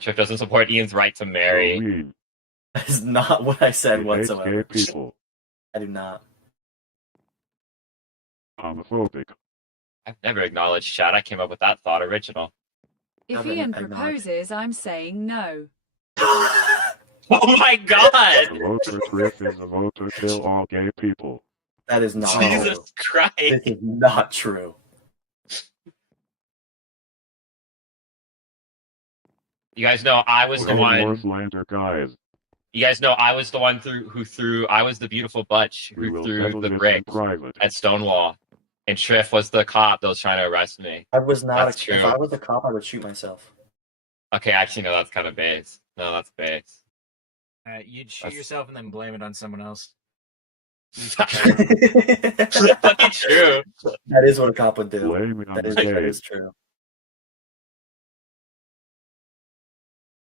Trif doesn't support Ian's right to marry. So mean. That is not what I said He hates whatsoever. gay people. I do not. Homophobic. I've never acknowledged chat. I came up with that thought original. If I've been Ian ignored. proposes, I'm saying no. Oh my A god! vote for Trif is a vote to kill all gay people. That is not Jesus true. Christ! This is not true. You guys know I was the We're one. Northlander guys. You guys know I was the one who threw. I was the beautiful butch We who will threw settle the this in brick private. at Stonewall, and Trif was the cop that was trying to arrest me. I was not. That's true. If I was a cop, I would shoot myself. Okay, actually, no, that's kind of base. No, that's base. You'd shoot yourself and then blame it on someone else. Fucking true. That is what a cop would do. Blame it on That the is game. true.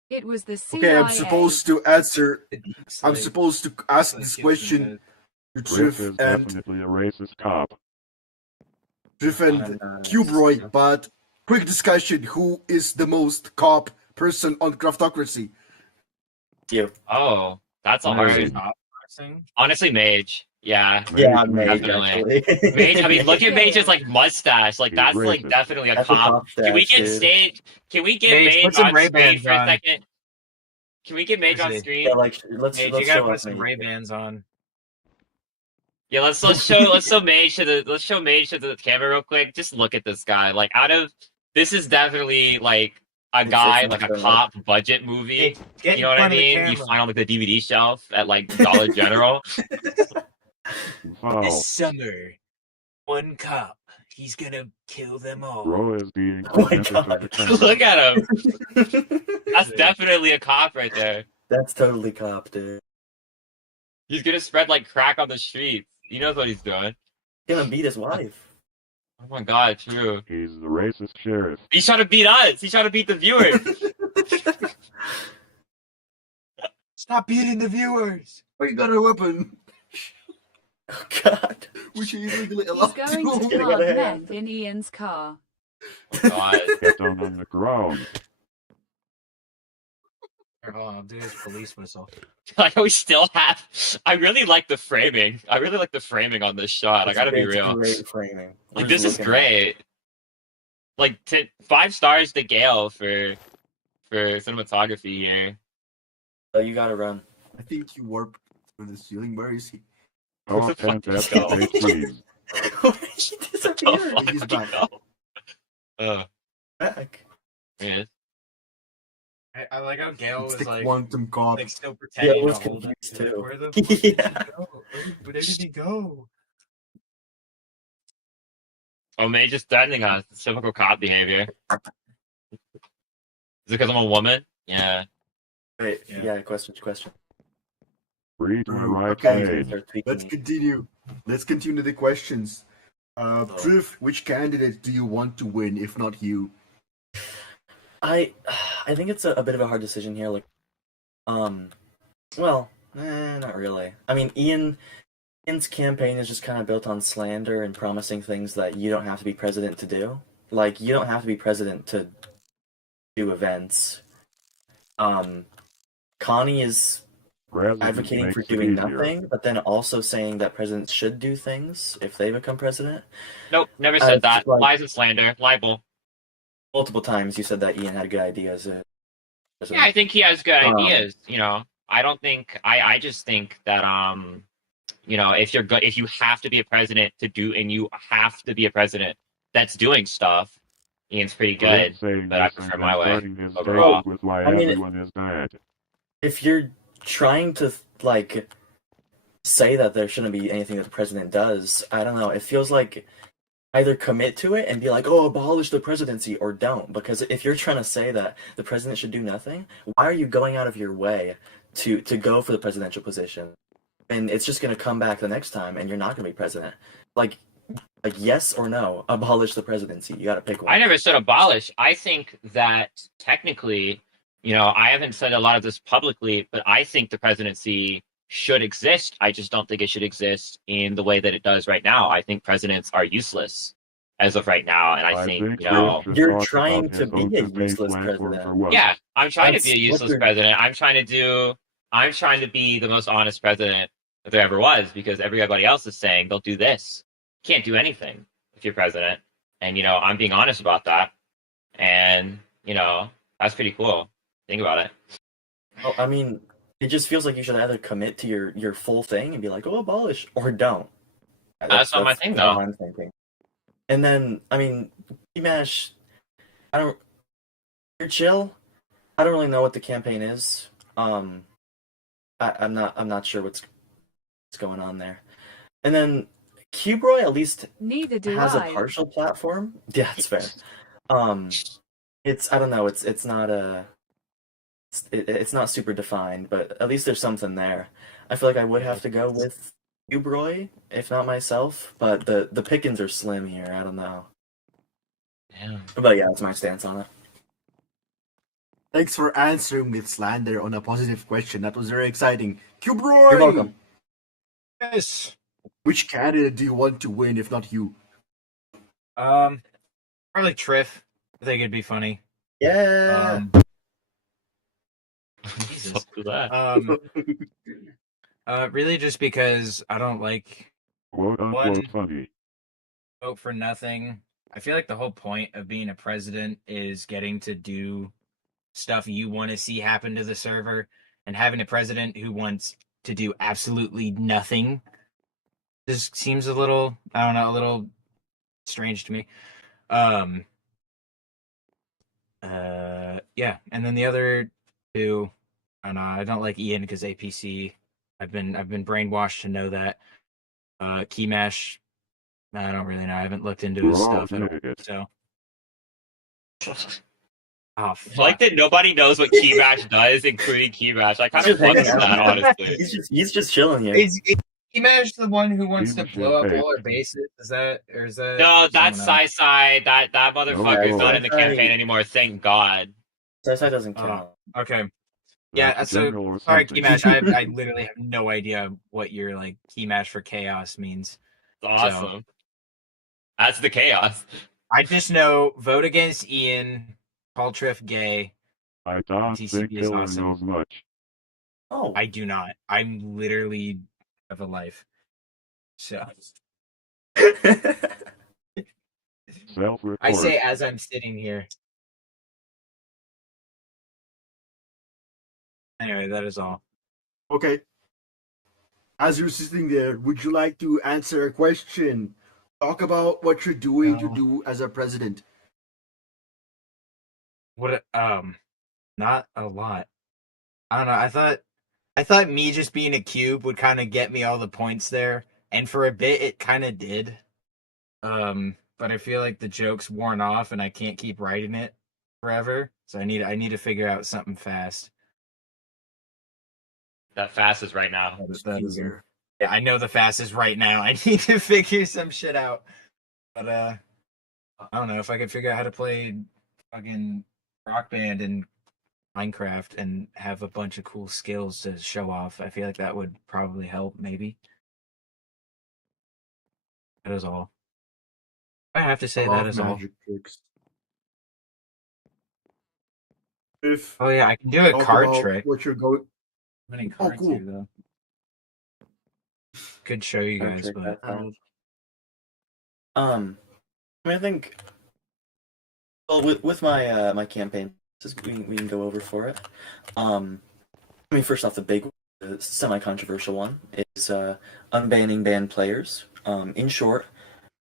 It was the CIA. Okay, I'm supposed to answer. I'm supposed to ask this question to Trif is Trif and definitely a racist cop. Cuberoy, but quick discussion: who is the most cop person on Craftocracy? You. Oh, that's a Mage. hard. Honestly, Mage. Yeah. Yeah, Mage, Mage, definitely. actually. Mage. I mean, look at Mage's like mustache. Like He's that's like racist. definitely a That's a cop. cop Can we stash, get dude. stage? Can we get Mage, Mage put some on Ray-Bans screen for a on. second? Can we get Mage on Actually, screen? Yeah, like let's Mage, let's you gotta show put us some Mage. Ray-Bans on. Yeah, let's show Mage to the camera real quick. Just look at this guy. Like this is definitely like a It's guy not like a gonna cop budget movie. Get You know in what I front of the mean? You camera. find on like the DVD shelf at like Dollar General. Wow. This summer, one cop, he's gonna kill them all. Bro is being Oh my presented to the God. country. Look at him. That's definitely a cop right there. That's totally cop, dude. He's gonna spread like crack on the streets. He knows what he's doing. He's gonna beat his wife. Oh my god, true. He's the racist sheriff. He's trying to beat us. He's trying to beat the viewers. Stop beating the viewers. Oh, you got a weapon, Oh God. which is legally He's allowed going to. to Gonna plant get a hand. meth in Ian's car. God. Get down on the ground. Oh, dude, police whistle. Like we still have. I really like the framing. I really like the framing on this shot. I gotta be It's real. Great framing. Like We're this just is looking at great. Like 5 stars to Gale for cinematography here. it. Oh, you gotta run. I think he warped through the ceiling. Where is he? Top the 10 fuck is to going? please. Where did he disappear? Oh, He's back. Back. There he is. I like how Gale It's was the like quantum cop. still Yeah, pretending I was to hold it. confused too. Where the fuck did Yeah. he go? Where did he go? Oh, May just threatening us. It's typical cop behavior. Is it because I'm a woman? Yeah. Wait, Yeah. yeah, question. Free to the right Okay. lane. Start tweaking Let's me. continue. Let's continue the questions. Trif, which candidate do you want to win, if not you? I think it's a bit of a hard decision here. Like, well, not really. I mean, Ian's campaign is just kind of built on slander and promising things that you don't have to be president to do. Like, you don't have to be president to do events. Connie is President advocating for makes it doing easier. nothing, but then also saying that presidents should do things if they become president. Nope, never said that. like- Lies and slander. Libel. Multiple times you said that Ian had good ideas. Yeah, I think he has good Um, ideas. You know, I don't think. I just think that you know, if you're good, if you have to be a president to do, and you have to be a president that's doing stuff, Ian's pretty good. Rick saying but I this and prefer then my way starting his overall. day with why I mean, everyone is bad. If you're trying to like say that there shouldn't be anything that the president does, I don't know. It feels like either commit to it and be like, "Oh, abolish the presidency," or don't. Because if you're trying to say that the president should do nothing, why are you going out of your way to go for the presidential position? And it's just going to come back the next time, and you're not going to be president. Like yes or no, abolish the presidency. You got to pick one. I never said abolish. I think that technically, you know, I haven't said a lot of this publicly, but I think the presidency should exist. I just don't think it should exist in the way that it does right now. I think presidents are useless as of right now, and I think, you know, Rick should You're talk trying about to his be own a campaign useless platform president. for what? yeah, I'm trying to That's be a what useless you're- president. I'm trying to be the most honest president that there ever was, because everybody else is saying they'll do this. Can't do anything if you're president. And, you know, I'm being honest about that. And, you know, that's pretty cool. Think about it. Well, I mean, it just feels like you should either commit to your full thing and be like, "Oh, abolish," or don't. That's not my thing, how though. I'm thinking. And then, I mean, Keymash, you're chill. I don't really know what the campaign is. I'm not sure what's going on there. And then Cuberoy at least Neither do has I. a partial platform. Yeah, it's fair. It's I don't know. It's not it's not super defined, but at least there's something there. I feel like I would have to go with Cuberoy, if not myself, but the pickings are slim here. I don't know. Yeah. But yeah, that's my stance on it. Thanks for answering with slander on a positive question. That was very exciting. Cuberoy! You're welcome. Yes. Which candidate do you want to win, if not you? Probably Trif. I think it'd be funny. Yeah. Jesus. Fuck with that. Really just because I don't like Quote unquote funny. vote for nothing. I feel like the whole point of being a president is getting to do stuff you want to see happen to the server, and having a president who wants to do absolutely nothing just seems a little, I don't know, a little strange to me. Yeah, and then the other two, and I don't like Ian because APC. I've been brainwashed to know that. Keymash, I don't really know. I haven't looked into his We're all stuff at all. idiots. So, oh, I fuck. like that nobody knows what Keymash does, including Keymash. I kind of Just fuck with hanging out, that, man. honestly. He's just chilling here. Is Keymash the one who wants to Keymash blow up is all our bases? Is that No, that's someone else? Sai. That motherfucker's No. not in the campaign anymore. Thank God. That doesn't count. Okay. Yeah, That's a so general or sorry, something. Keymash. I literally have no idea what your like Keymash for chaos means. It's awesome. That's the chaos. I just know vote against Ian, call Trif gay. I don't TCP think is Killer awesome. knows much. Oh, I do not. I'm literally have a life. So Self-report. I say as I'm sitting here. Anyway, that is all. Okay. As you're sitting there, would you like to answer a question? Talk about what you're doing to No. do as a president. What not a lot. I don't know. I thought me just being a cube would kind of get me all the points there, and for a bit it kind of did. But I feel like the joke's worn off and I can't keep writing it forever. So I need to figure out something fast. That fast is right now. Yeah, I know the fastest right now. I need to figure some shit out. But I don't know if I could figure out how to play fucking Rock Band in Minecraft and have a bunch of cool skills to show off. I feel like that would probably help, maybe. That is all. I have to say that is all. Magic tricks. If Oh yeah, I can do a talk card about trick. what you're going. Winning Oh, cards cool. here, though. Could show you guys, trick but that fast. I mean, I think. Well, with my my campaign, we can go over for it. I mean, first off, the big, semi-controversial one is unbanning banned players. In short,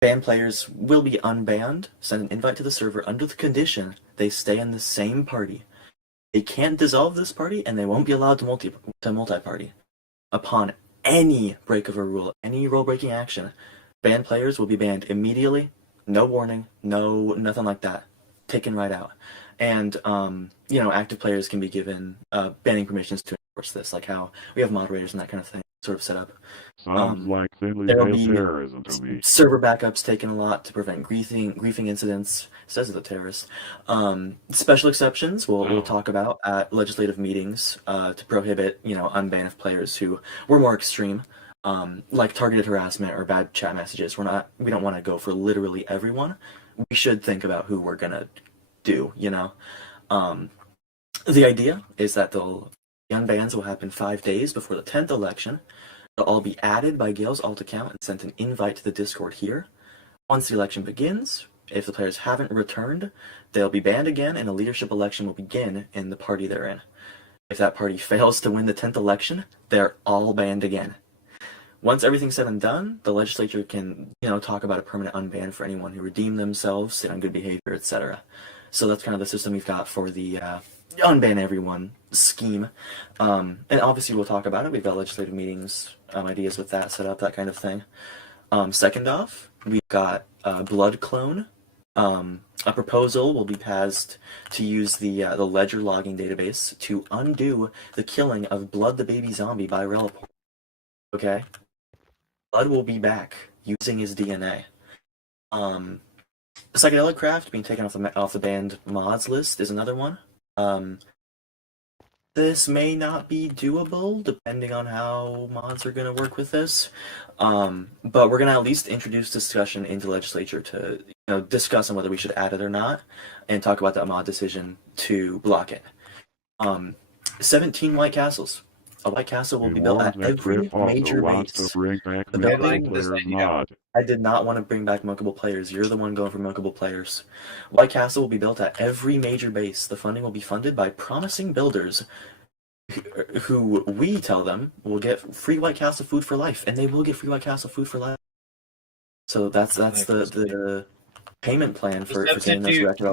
banned players will be unbanned. Send an invite to the server under the condition they stay in the same party. They can't dissolve this party, and they won't be allowed to multi-party. Upon any break of a rule, any rule-breaking action, banned players will be banned immediately. No warning, nothing like that. Taken right out. And active players can be given banning permissions to enforce this, like how we have moderators and that kind of thing sort of set up. Sounds like thinly There'll veiled be terrorism to me. server backups taken a lot to prevent griefing incidents, says the terrorist. Special exceptions we'll talk about at legislative meetings to prohibit unban of players who were more extreme, like targeted harassment or bad chat messages. We don't want to go for literally everyone. We should think about who we're gonna do. The idea is that the unbans will happen 5 days before the 10th election. They'll all be added by Gale's alt account and sent an invite to the Discord here. Once the election begins, if the players haven't returned, they'll be banned again and a leadership election will begin in the party they're in. If that party fails to win the 10th election, they're all banned again. Once everything's said and done, the legislature can, talk about a permanent unban for anyone who redeemed themselves, stayed on good behavior, etc. So that's kind of the system we've got for the unban everyone scheme. And obviously we'll talk about it. We've got legislative meetings, ideas with that set up, that kind of thing. Second off, we've got Blood Clone. A proposal will be passed to use the ledger logging database to undo the killing of Blood the Baby Zombie by Relaport. Okay? Blood will be back using his DNA. Psychedelic Craft being taken off the banned mods list is another one. This may not be doable depending on how mods are going to work with this, but we're going to at least introduce discussion into legislature to discuss on whether we should add it or not, and talk about that mod decision to block it. 17 White Castles. A White Castle will be built at every major base. To bring back The multiple building- players mod. I did not want to bring back multiple players. You're the one going for multiple players. White Castle will be built at every major base. The funding will be funded by promising builders who we tell them will get free White Castle food for life, and they will get free White Castle food for life. So that's the payment plan for getting those reacted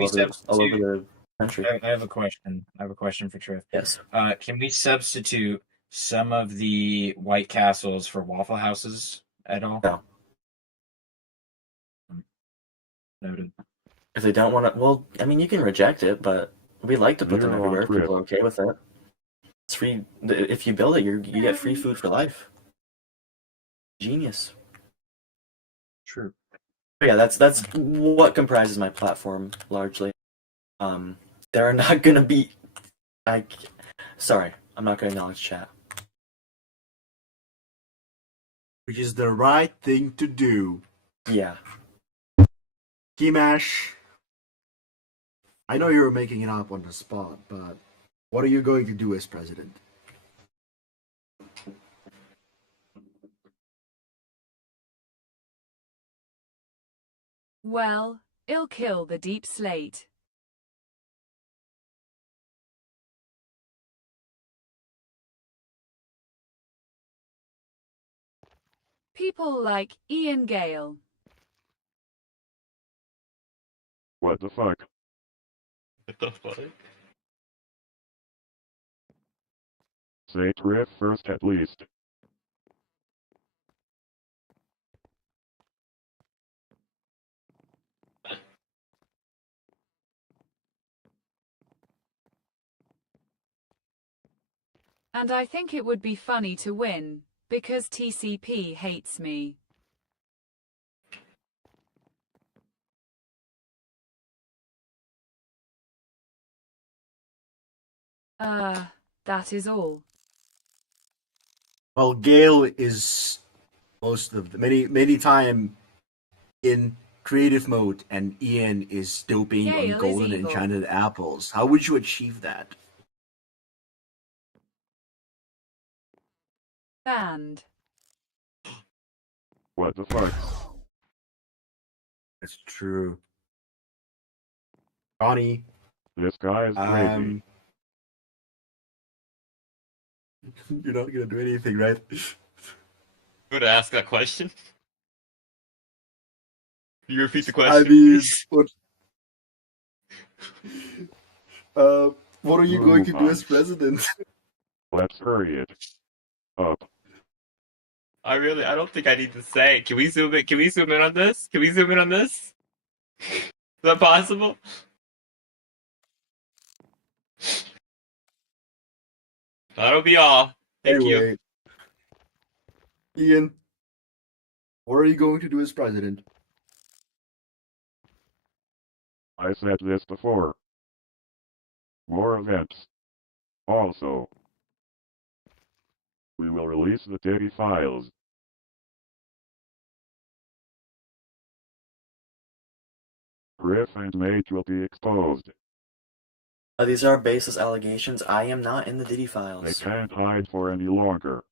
all over the country. I have a question. I have a question for Trif. Yes. Can we substitute some of the White Castles for Waffle Houses at all? No. Noted. If they don't want to, well, I mean, you can reject it, but we like to put them everywhere if people are okay with it. It's free. If you build it, you get free food for life. Genius. True. But yeah, that's what comprises my platform largely. There are not gonna be. Sorry, I'm not gonna acknowledge chat. Which is the right thing to do. Yeah. Keymash, I know you're making it up on the spot, but what are you going to do as president? Well, I'll kill the deep slate. People like Ian Gale. What the fuck? What the fuck? Say Trif first at least. And I think it would be funny to win, because TCP hates me. That is all. Well, Gale is most of the many time in creative mode, and Ian is doping Gale on is golden evil. enchanted apples. How would you achieve that? Banned. What the fuck? That's true. Connie, This guy is crazy. you're not gonna do anything, right? Would I ask that question? Can you repeat the I question? mean, please? what are you going to do as president? Let's hurry it up. I don't think I need to say. Can we zoom in? Can we zoom in on this? Can we zoom in on this? Is that possible? That'll be all. Thank you. Anyway, Ian, what are you going to do as president? I said this before. More events. Also, we will release the Diddy files. Trif and Mage will be exposed. These are baseless allegations. I am not in the Diddy They files. can't hide for any longer.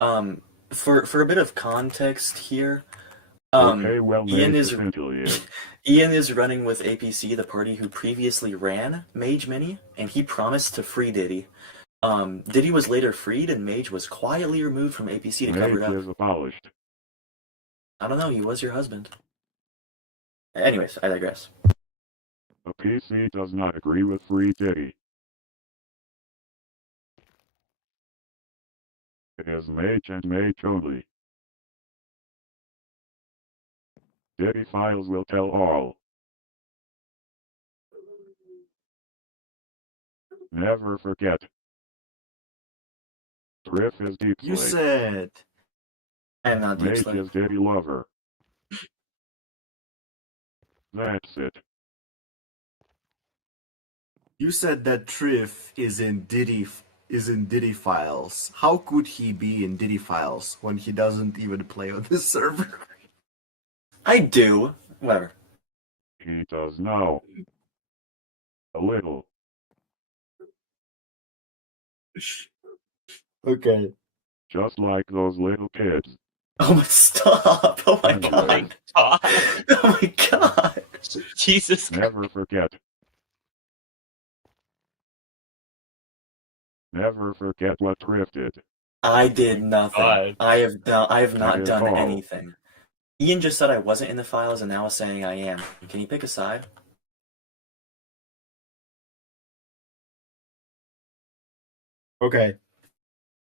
For a bit of context here, Okay, well, Ian Mage is essentially Ian is running with APC, the party who previously ran Mage Mini, and he promised to free Diddy. Diddy was later freed, and Mage was quietly removed from APC to cover it Mage up. is abolished. I don't know. He was your husband. Anyways, I digress. The PC does not agree with free Diddy. It is Mage and Mage only. Diddy files will tell all. Never forget. Trif is deep You slate. said I am not deep Mage slate. is Diddy lover. That's it. that Trif is in Diddy files. How could he be in Diddy files when he doesn't even play on this server? I do. Whatever. He does now. A little. Okay. Just like those little kids. Oh my stop! Oh my Anyway. Oh my god! god. Oh my god! Jesus Christ. Never forget. Never forget what Trif did. I did nothing. God. I have not That is done all. anything. Ian just said I wasn't in the files and now is saying I am. Can you pick a side? Okay.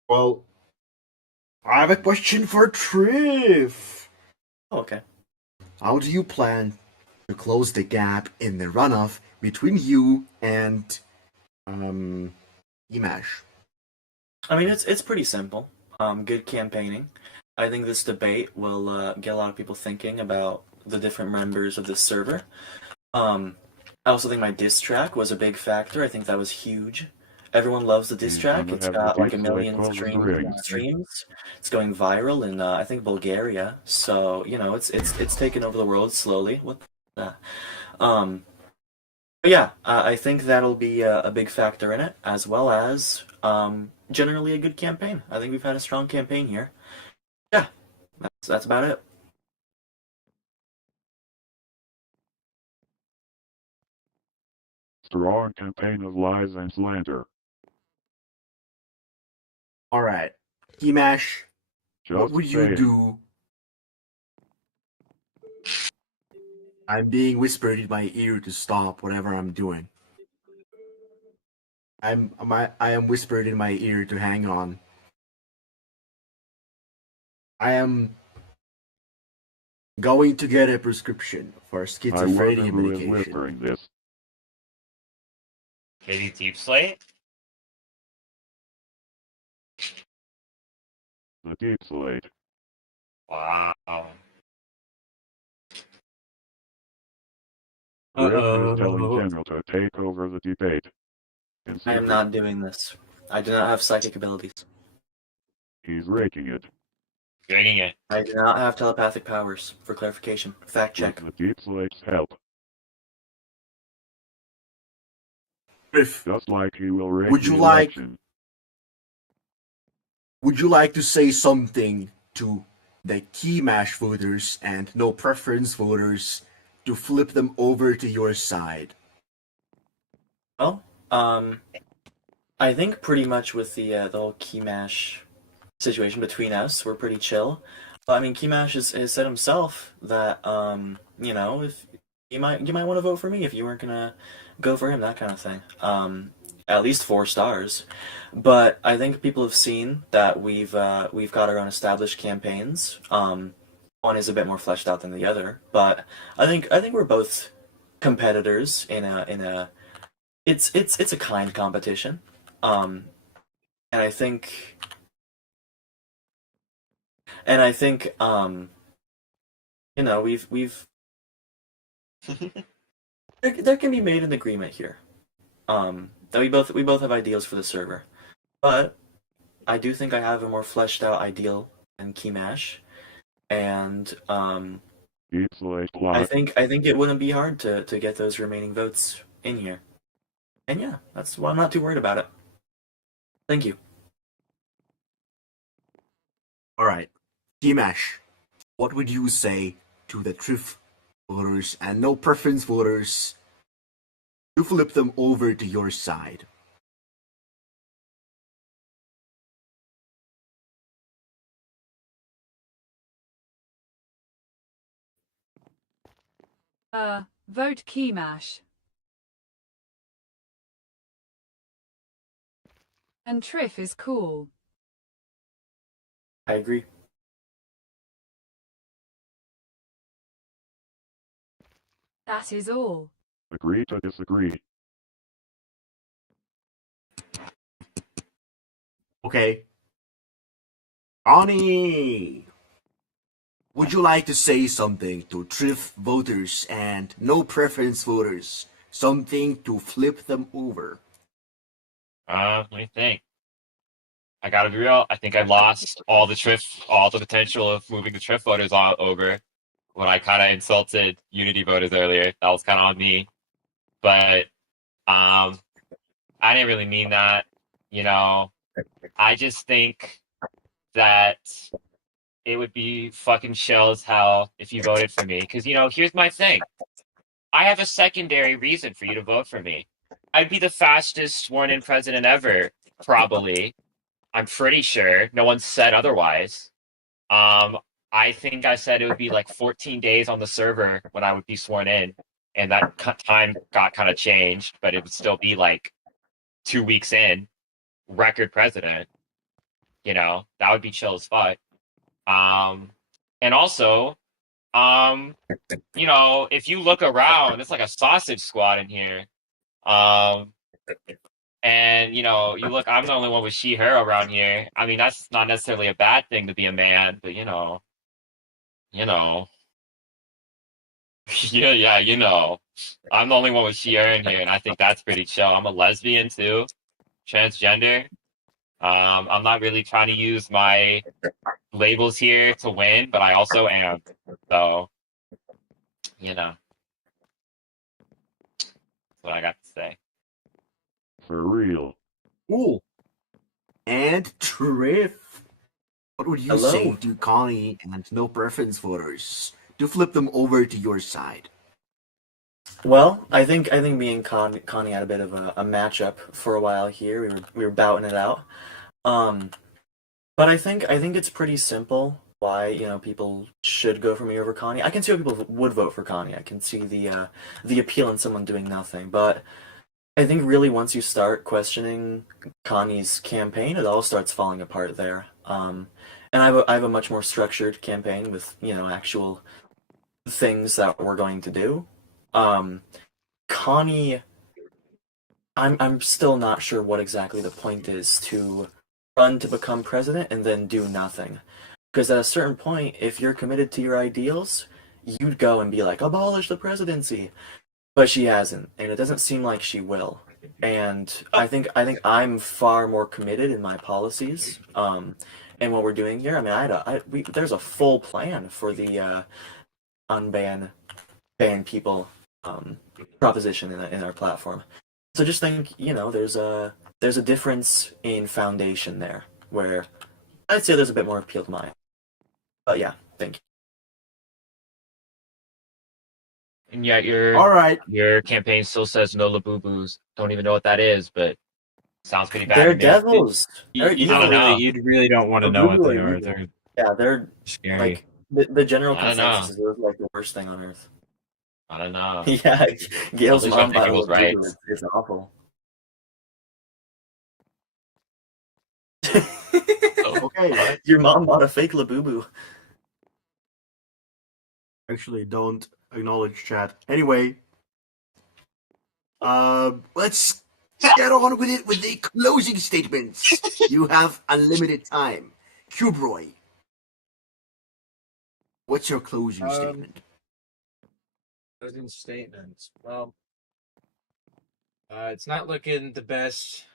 Well, I have a question for Trif. Oh, okay. How do you plan to close the gap in the runoff between you and Keymash? I mean, it's pretty simple. Good campaigning. I think this debate will get a lot of people thinking about the different members of this server. I also think my diss track was a big factor. I think that was huge. Everyone loves the diss He's track. gonna It's have got the like a deep million slate close the ring. streams. It's going viral in I think Bulgaria. So you know, it's taken over the world slowly. What the? But yeah, I think that'll be a big factor in it, as well as generally a good campaign. I think we've had a strong campaign here. Yeah, that's about it. Strong campaign of lies and slander. Alright. Keymash, what Just would you saying. do? I'm being whispered in my ear to stop whatever I'm doing. I am whispered in my ear to hang on. I am going to get a prescription for I wonder schizophrenia who is medication. whispering this. Maybe Deep Slate? The deep slate. Wow. Trif is telling Uh-oh. General to take over the debate. In I am secret, not doing this. I do not have psychic abilities. he's raking it. Getting it. I do not have telepathic powers. For clarification, fact With check. the deep slate's help. Trif, Just like he will rig Would the you like- election. would you like to say something to the Keymash voters and no preference voters to flip them over to your side? Well, I think pretty much with the whole Keymash situation between us, we're pretty chill. But I mean, Keymash has said himself that you know, if you might want to vote for me if you weren't gonna go for him, that kind of thing. At least 4 stars. But I think people have seen that we've got our own established campaigns. One is a bit more fleshed out than the other, but I think we're both competitors in a it's a kind competition. And I think you know, we've there can be made an agreement here. That we both have ideals for the server. But I do think I have a more fleshed out ideal than Keymash. And Deep slate I plot. think it wouldn't be hard to get those remaining votes in here. And yeah, that's why I'm not too worried about it. Thank you. Alright. Keymash, what would you say to the Trif voters and no preference voters to flip them over to your side? Vote Keymash. And Trif is cool. I agree. That is all. Agree to disagree. Okay. Connie! Would you like to say something to Trif voters and no preference voters? Something to flip them over? What do you think? I gotta be real. I think I lost all the potential of moving the Trif voters all over when I kind of insulted Unity voters earlier. That was kind of on me. But I didn't really mean that. You know, I just think that it would be fucking chill as hell if you voted for me. Because, here's my thing. I have a secondary reason for you to vote for me. I'd be the fastest sworn-in president ever, probably. I'm pretty sure. No one said otherwise. I think I said it would be like 14 days on the server when I would be sworn in, and that time got kind of changed, but it would still be like 2 weeks in, record president. That would be chill as fuck. And also, if you look around, it's like a sausage squad in here. And you look, I'm the only one with she, her around here. I mean, that's not necessarily a bad thing to be a man, but yeah, I'm the only one with she, her in here, and I think that's pretty chill. I'm a lesbian too, transgender. I'm not really trying to use my labels here to win, but I also am. So, that's what I got to say. For real. Cool. And Trif, what would you Hello. say to Connie and no preference voters to flip them over to your side? Well, I think me and Connie had a bit of a matchup for a while here. We were bouting it out. But I think it's pretty simple why people should go for me over Connie. I can see why people would vote for Connie. I can see the appeal in someone doing nothing. But I think really once you start questioning Connie's campaign, it all starts falling apart there. And I have a much more structured campaign with actual things that we're going to do. Connie, I'm still not sure what exactly the point is to run to become president and then do nothing. Because at a certain point, if you're committed to your ideals, you'd go and be like, abolish the presidency. But she hasn't, and it doesn't seem like she will. And I think I'm far more committed in my policies, and what we're doing here. I mean, there's a full plan for the ban people proposition in our platform. So just think, there's a difference in foundation there, where I'd say there's a bit more appeal to mine. But yeah, thank you. And yet your All right. your campaign still says no labubus. Don't even know what that is, but sounds pretty bad. They're to me. devils. You, They're you evil. don't I don't know. you really don't want to know what they are. They're Yeah, they're scary. like the general I don't know. consensus is they're like the worst thing on earth. I don't know. Yeah, Gail's At least I mom think bought it a was Labubu. right. It's awful. Okay. Your mom bought a fake Labubu. Actually, don't acknowledge chat. Anyway, let's get on with it with the closing statements. You have unlimited time. Cuberoy, what's your closing statement? Closing statements. Well, it's not looking the best,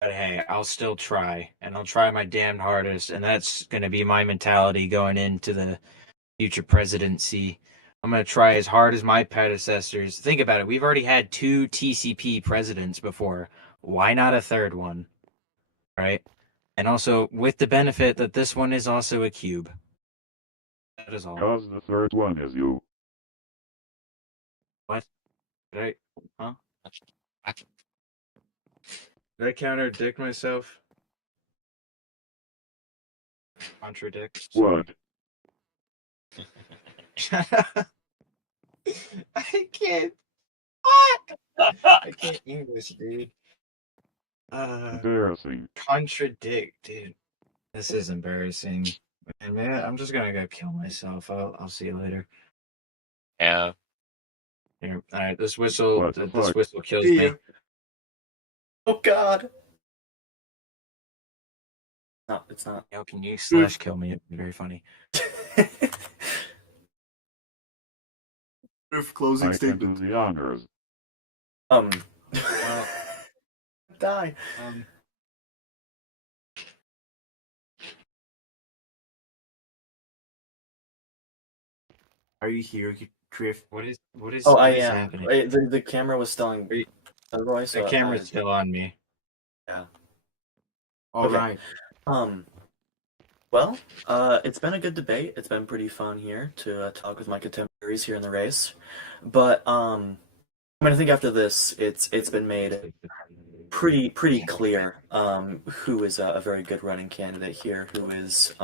but hey, I'll still try, and I'll try my damn hardest, and that's going to be my mentality going into the future presidency. I'm going to try as hard as my predecessors. Think about it. We've already had 2 TCP presidents before. Why not a third one? Right? And also, with the benefit that this one is also a cube. That is all. Because the third one is you. What? Did I contradict myself? Contradict? What? I can't. What? I can't English, dude. Embarrassing. Contradict, dude. This is embarrassing. Man, I'm just gonna go kill myself. I'll see you later. Yeah. Here, all right, this whistle. What the This fuck? whistle kills See me. ya. Oh God. No, it's not. How can you slash kill me? It'd be very funny. Trif, closing I can do statement. the honors. Well, Well, die. Are you here, Trif? what is Oh, what I is am. happening? Wait, the camera was stalling. Are you- Roy, so The camera's still on me. All Okay. right. Well, it's been a good debate. It's been pretty fun here to talk with my contemporaries here in the race. But I mean, I think after this, it's been made pretty clear who is a very good running candidate here, who is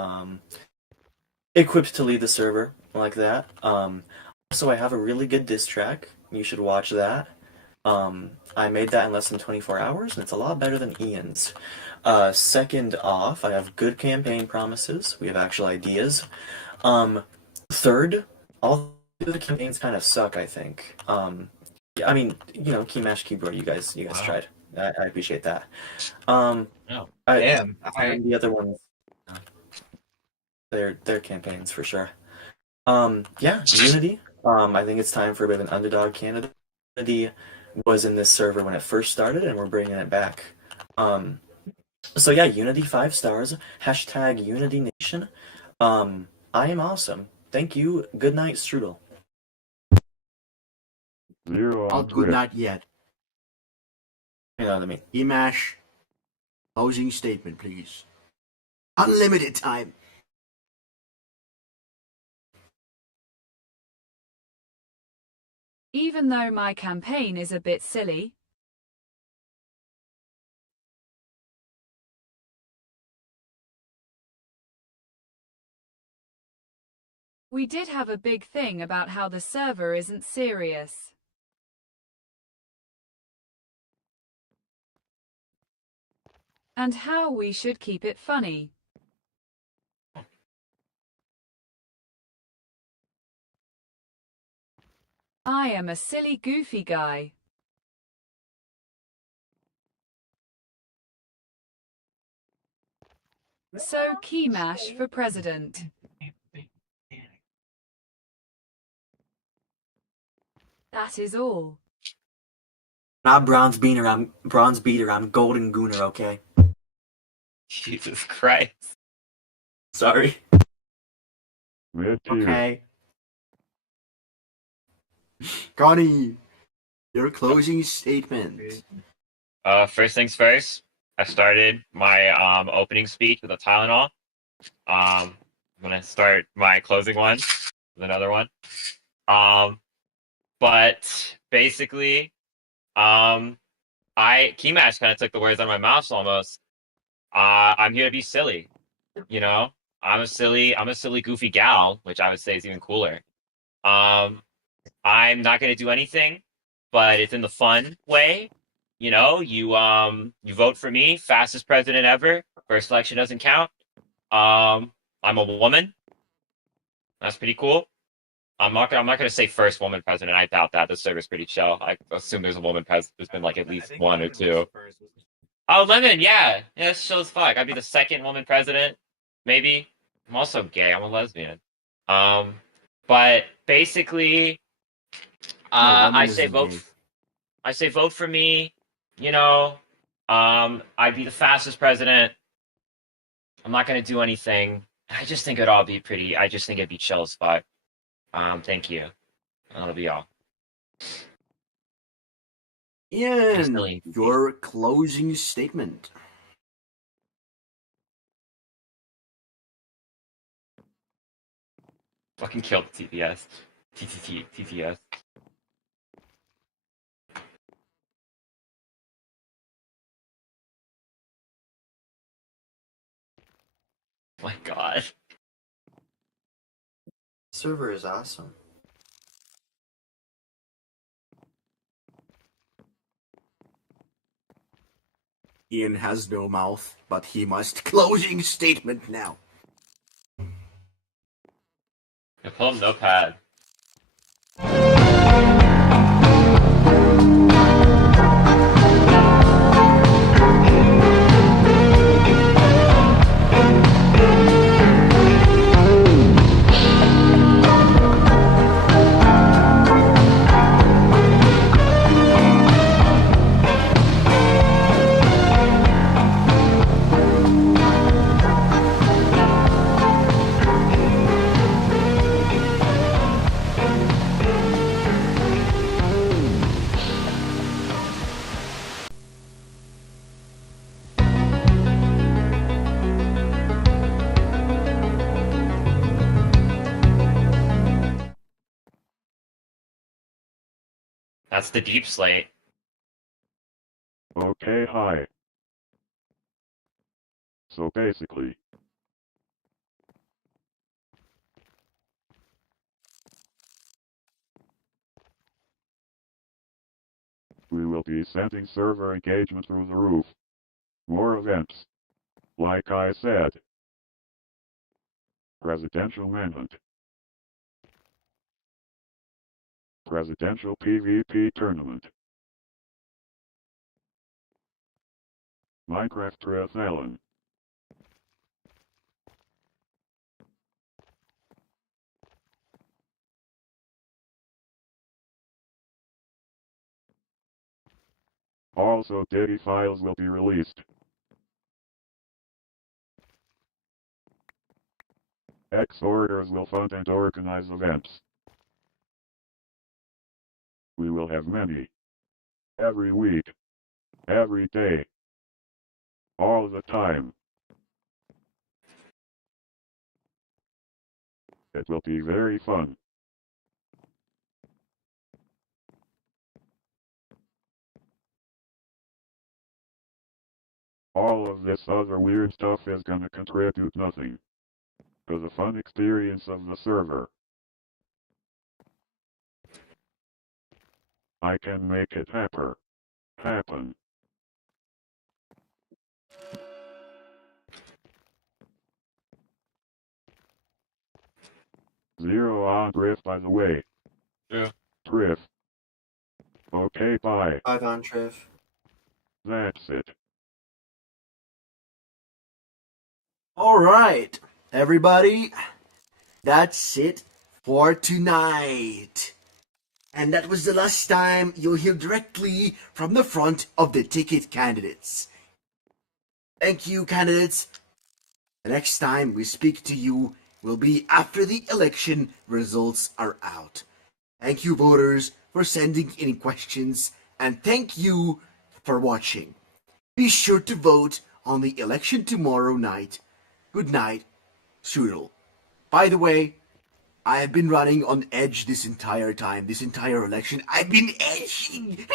equipped to lead the server like that. So I have a really good diss track. You should watch that. I made that in less than 24 hours, and it's a lot better than Ian's. Second off, I have good campaign promises. We have actual ideas. Third, all the campaigns kind of suck, I think. Yeah, I mean, you know, Keymash, Cuberoy, you guys Wow. tried. I appreciate that. No, damn. And the other ones, they're campaigns for sure. Yeah, Unity. I think it's time for a bit of an underdog candidate. Unity was in this server when it first started, and we're bringing it back. So yeah, Unity 5 stars. Hashtag Unity Nation. I am awesome. Thank you. Good night, Strudel. 0 Not on good Trif. night yet. You know what I mean? Keymash, closing statement, please. Unlimited time. Even though my campaign is a bit silly, we did have a big thing about how the server isn't serious. And how we should keep it funny. I am a silly, goofy guy. So Keymash for president. That is all. Not bronze beater. I'm golden gooner. Okay. Jesus Christ. Sorry. Mid-tier. Okay. Connie, your closing statement. First things first. I started my opening speech with a Tylenol. I'm gonna start my closing one with another one. But basically, Keymash kind of took the words out of my mouth almost. I'm here to be silly, you know. I'm a silly, goofy gal, which I would say is even cooler. I'm not gonna do anything, but it's in the fun way. You know, you vote for me, fastest president ever. First election doesn't count. I'm a woman. That's pretty cool. I'm not gonna say first woman president. I doubt that. The server's pretty chill. I assume there's a woman president. There's been like at least one or two. Oh, Lemon, yeah, that's chill as fuck. I'd be the second woman president, maybe. I'm also gay. I'm a lesbian. But basically, I say vote. I say vote for me. You know, I'd be the fastest president. I'm not gonna do anything. I just think it'd all be pretty. I just think it'd be chill as fuck. Thank you. That'll be all. Ian, your closing statement. Fucking killed the TPS. TTS. My God. Server is awesome. Ian has no mouth, but he must closing statement now. Yeah, pull up Notepad. That's the deep slate. Okay, hi. So basically, we will be sending server engagement through the roof. More events. Like I said. Presidential Manhunt. Presidential PvP Tournament. Minecraft Triathlon. Also, Diddy files will be released. X-Orders will fund and organize events. We will have many. Every week. Every day. All the time. It will be very fun. All of this other weird stuff is gonna contribute nothing to the fun experience of the server. I can make it happen. Zero on Trif, by the way. Yeah. Trif. Okay, bye. 5 on Trif. That's it. All right, everybody, that's it for tonight. And that was the last time you'll hear directly from the front of the ticket candidates. Thank you, candidates. The next time we speak to you will be after the election results are out. Thank you, voters, for sending in questions, and thank you for watching. Be sure to vote on the election tomorrow night. Good night, Strudel. By the way, I have been running on edge this entire time, this entire election. I've been edging.